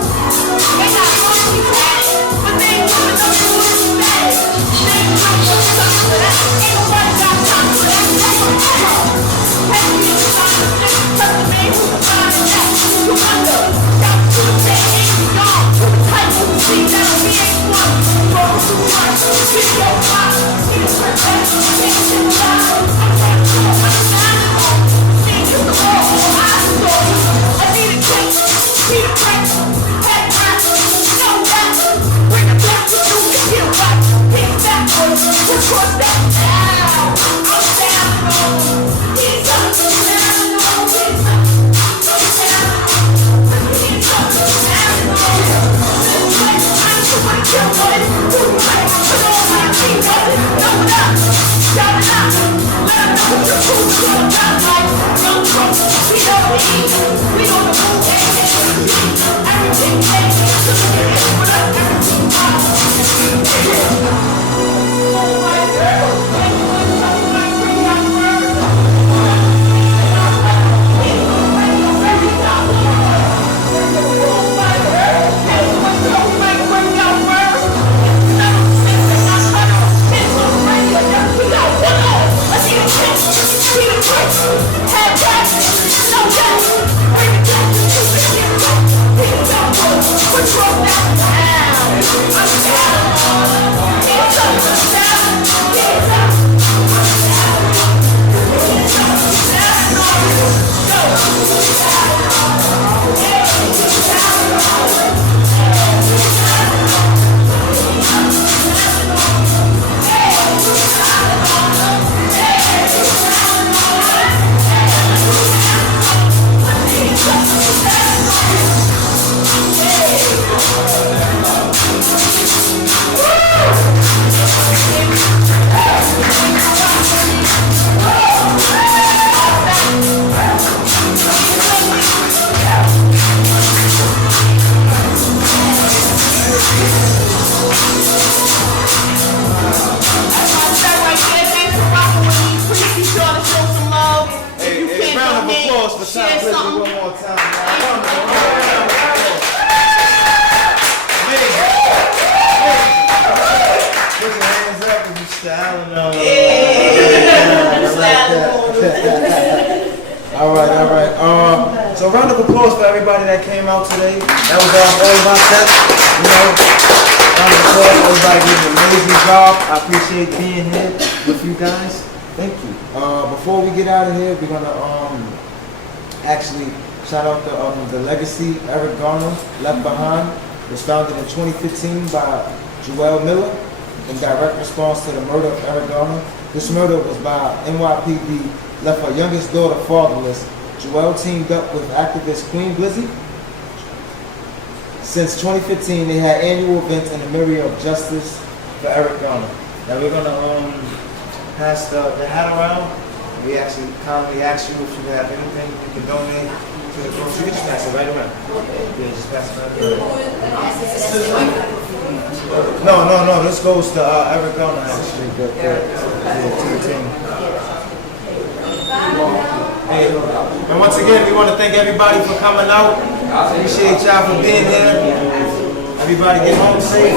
They got money, but they ain't coming up to what you said. They Share share something. something. One more time. Amazing. Put your hands up if you're styling on. All right. So a round of applause for everybody that came out today. That was all of our sets. You know, round of applause. Everybody did an amazing job. I appreciate being here with you guys. Thank you. Before we get out of here, we're gonna actually shout out the legacy Eric Garner left behind. It was founded in 2015 by Joel Miller in direct response to the murder of Eric Garner. This murder was by NYPD, left her youngest daughter fatherless. Joel teamed up with activist Queen Blizzy. Since 2015, they had annual events in the mirror of justice for Eric Garner. Now we're gonna pass the hat around. We actually kindly ask you if you have anything you can donate to the grocery. Just pass it right around. Yeah, just pass it right around. No. This goes to Eric Garner actually. To the team. Hey, and once again, we want to thank everybody for coming out. Appreciate y'all for being here. Everybody get home safe.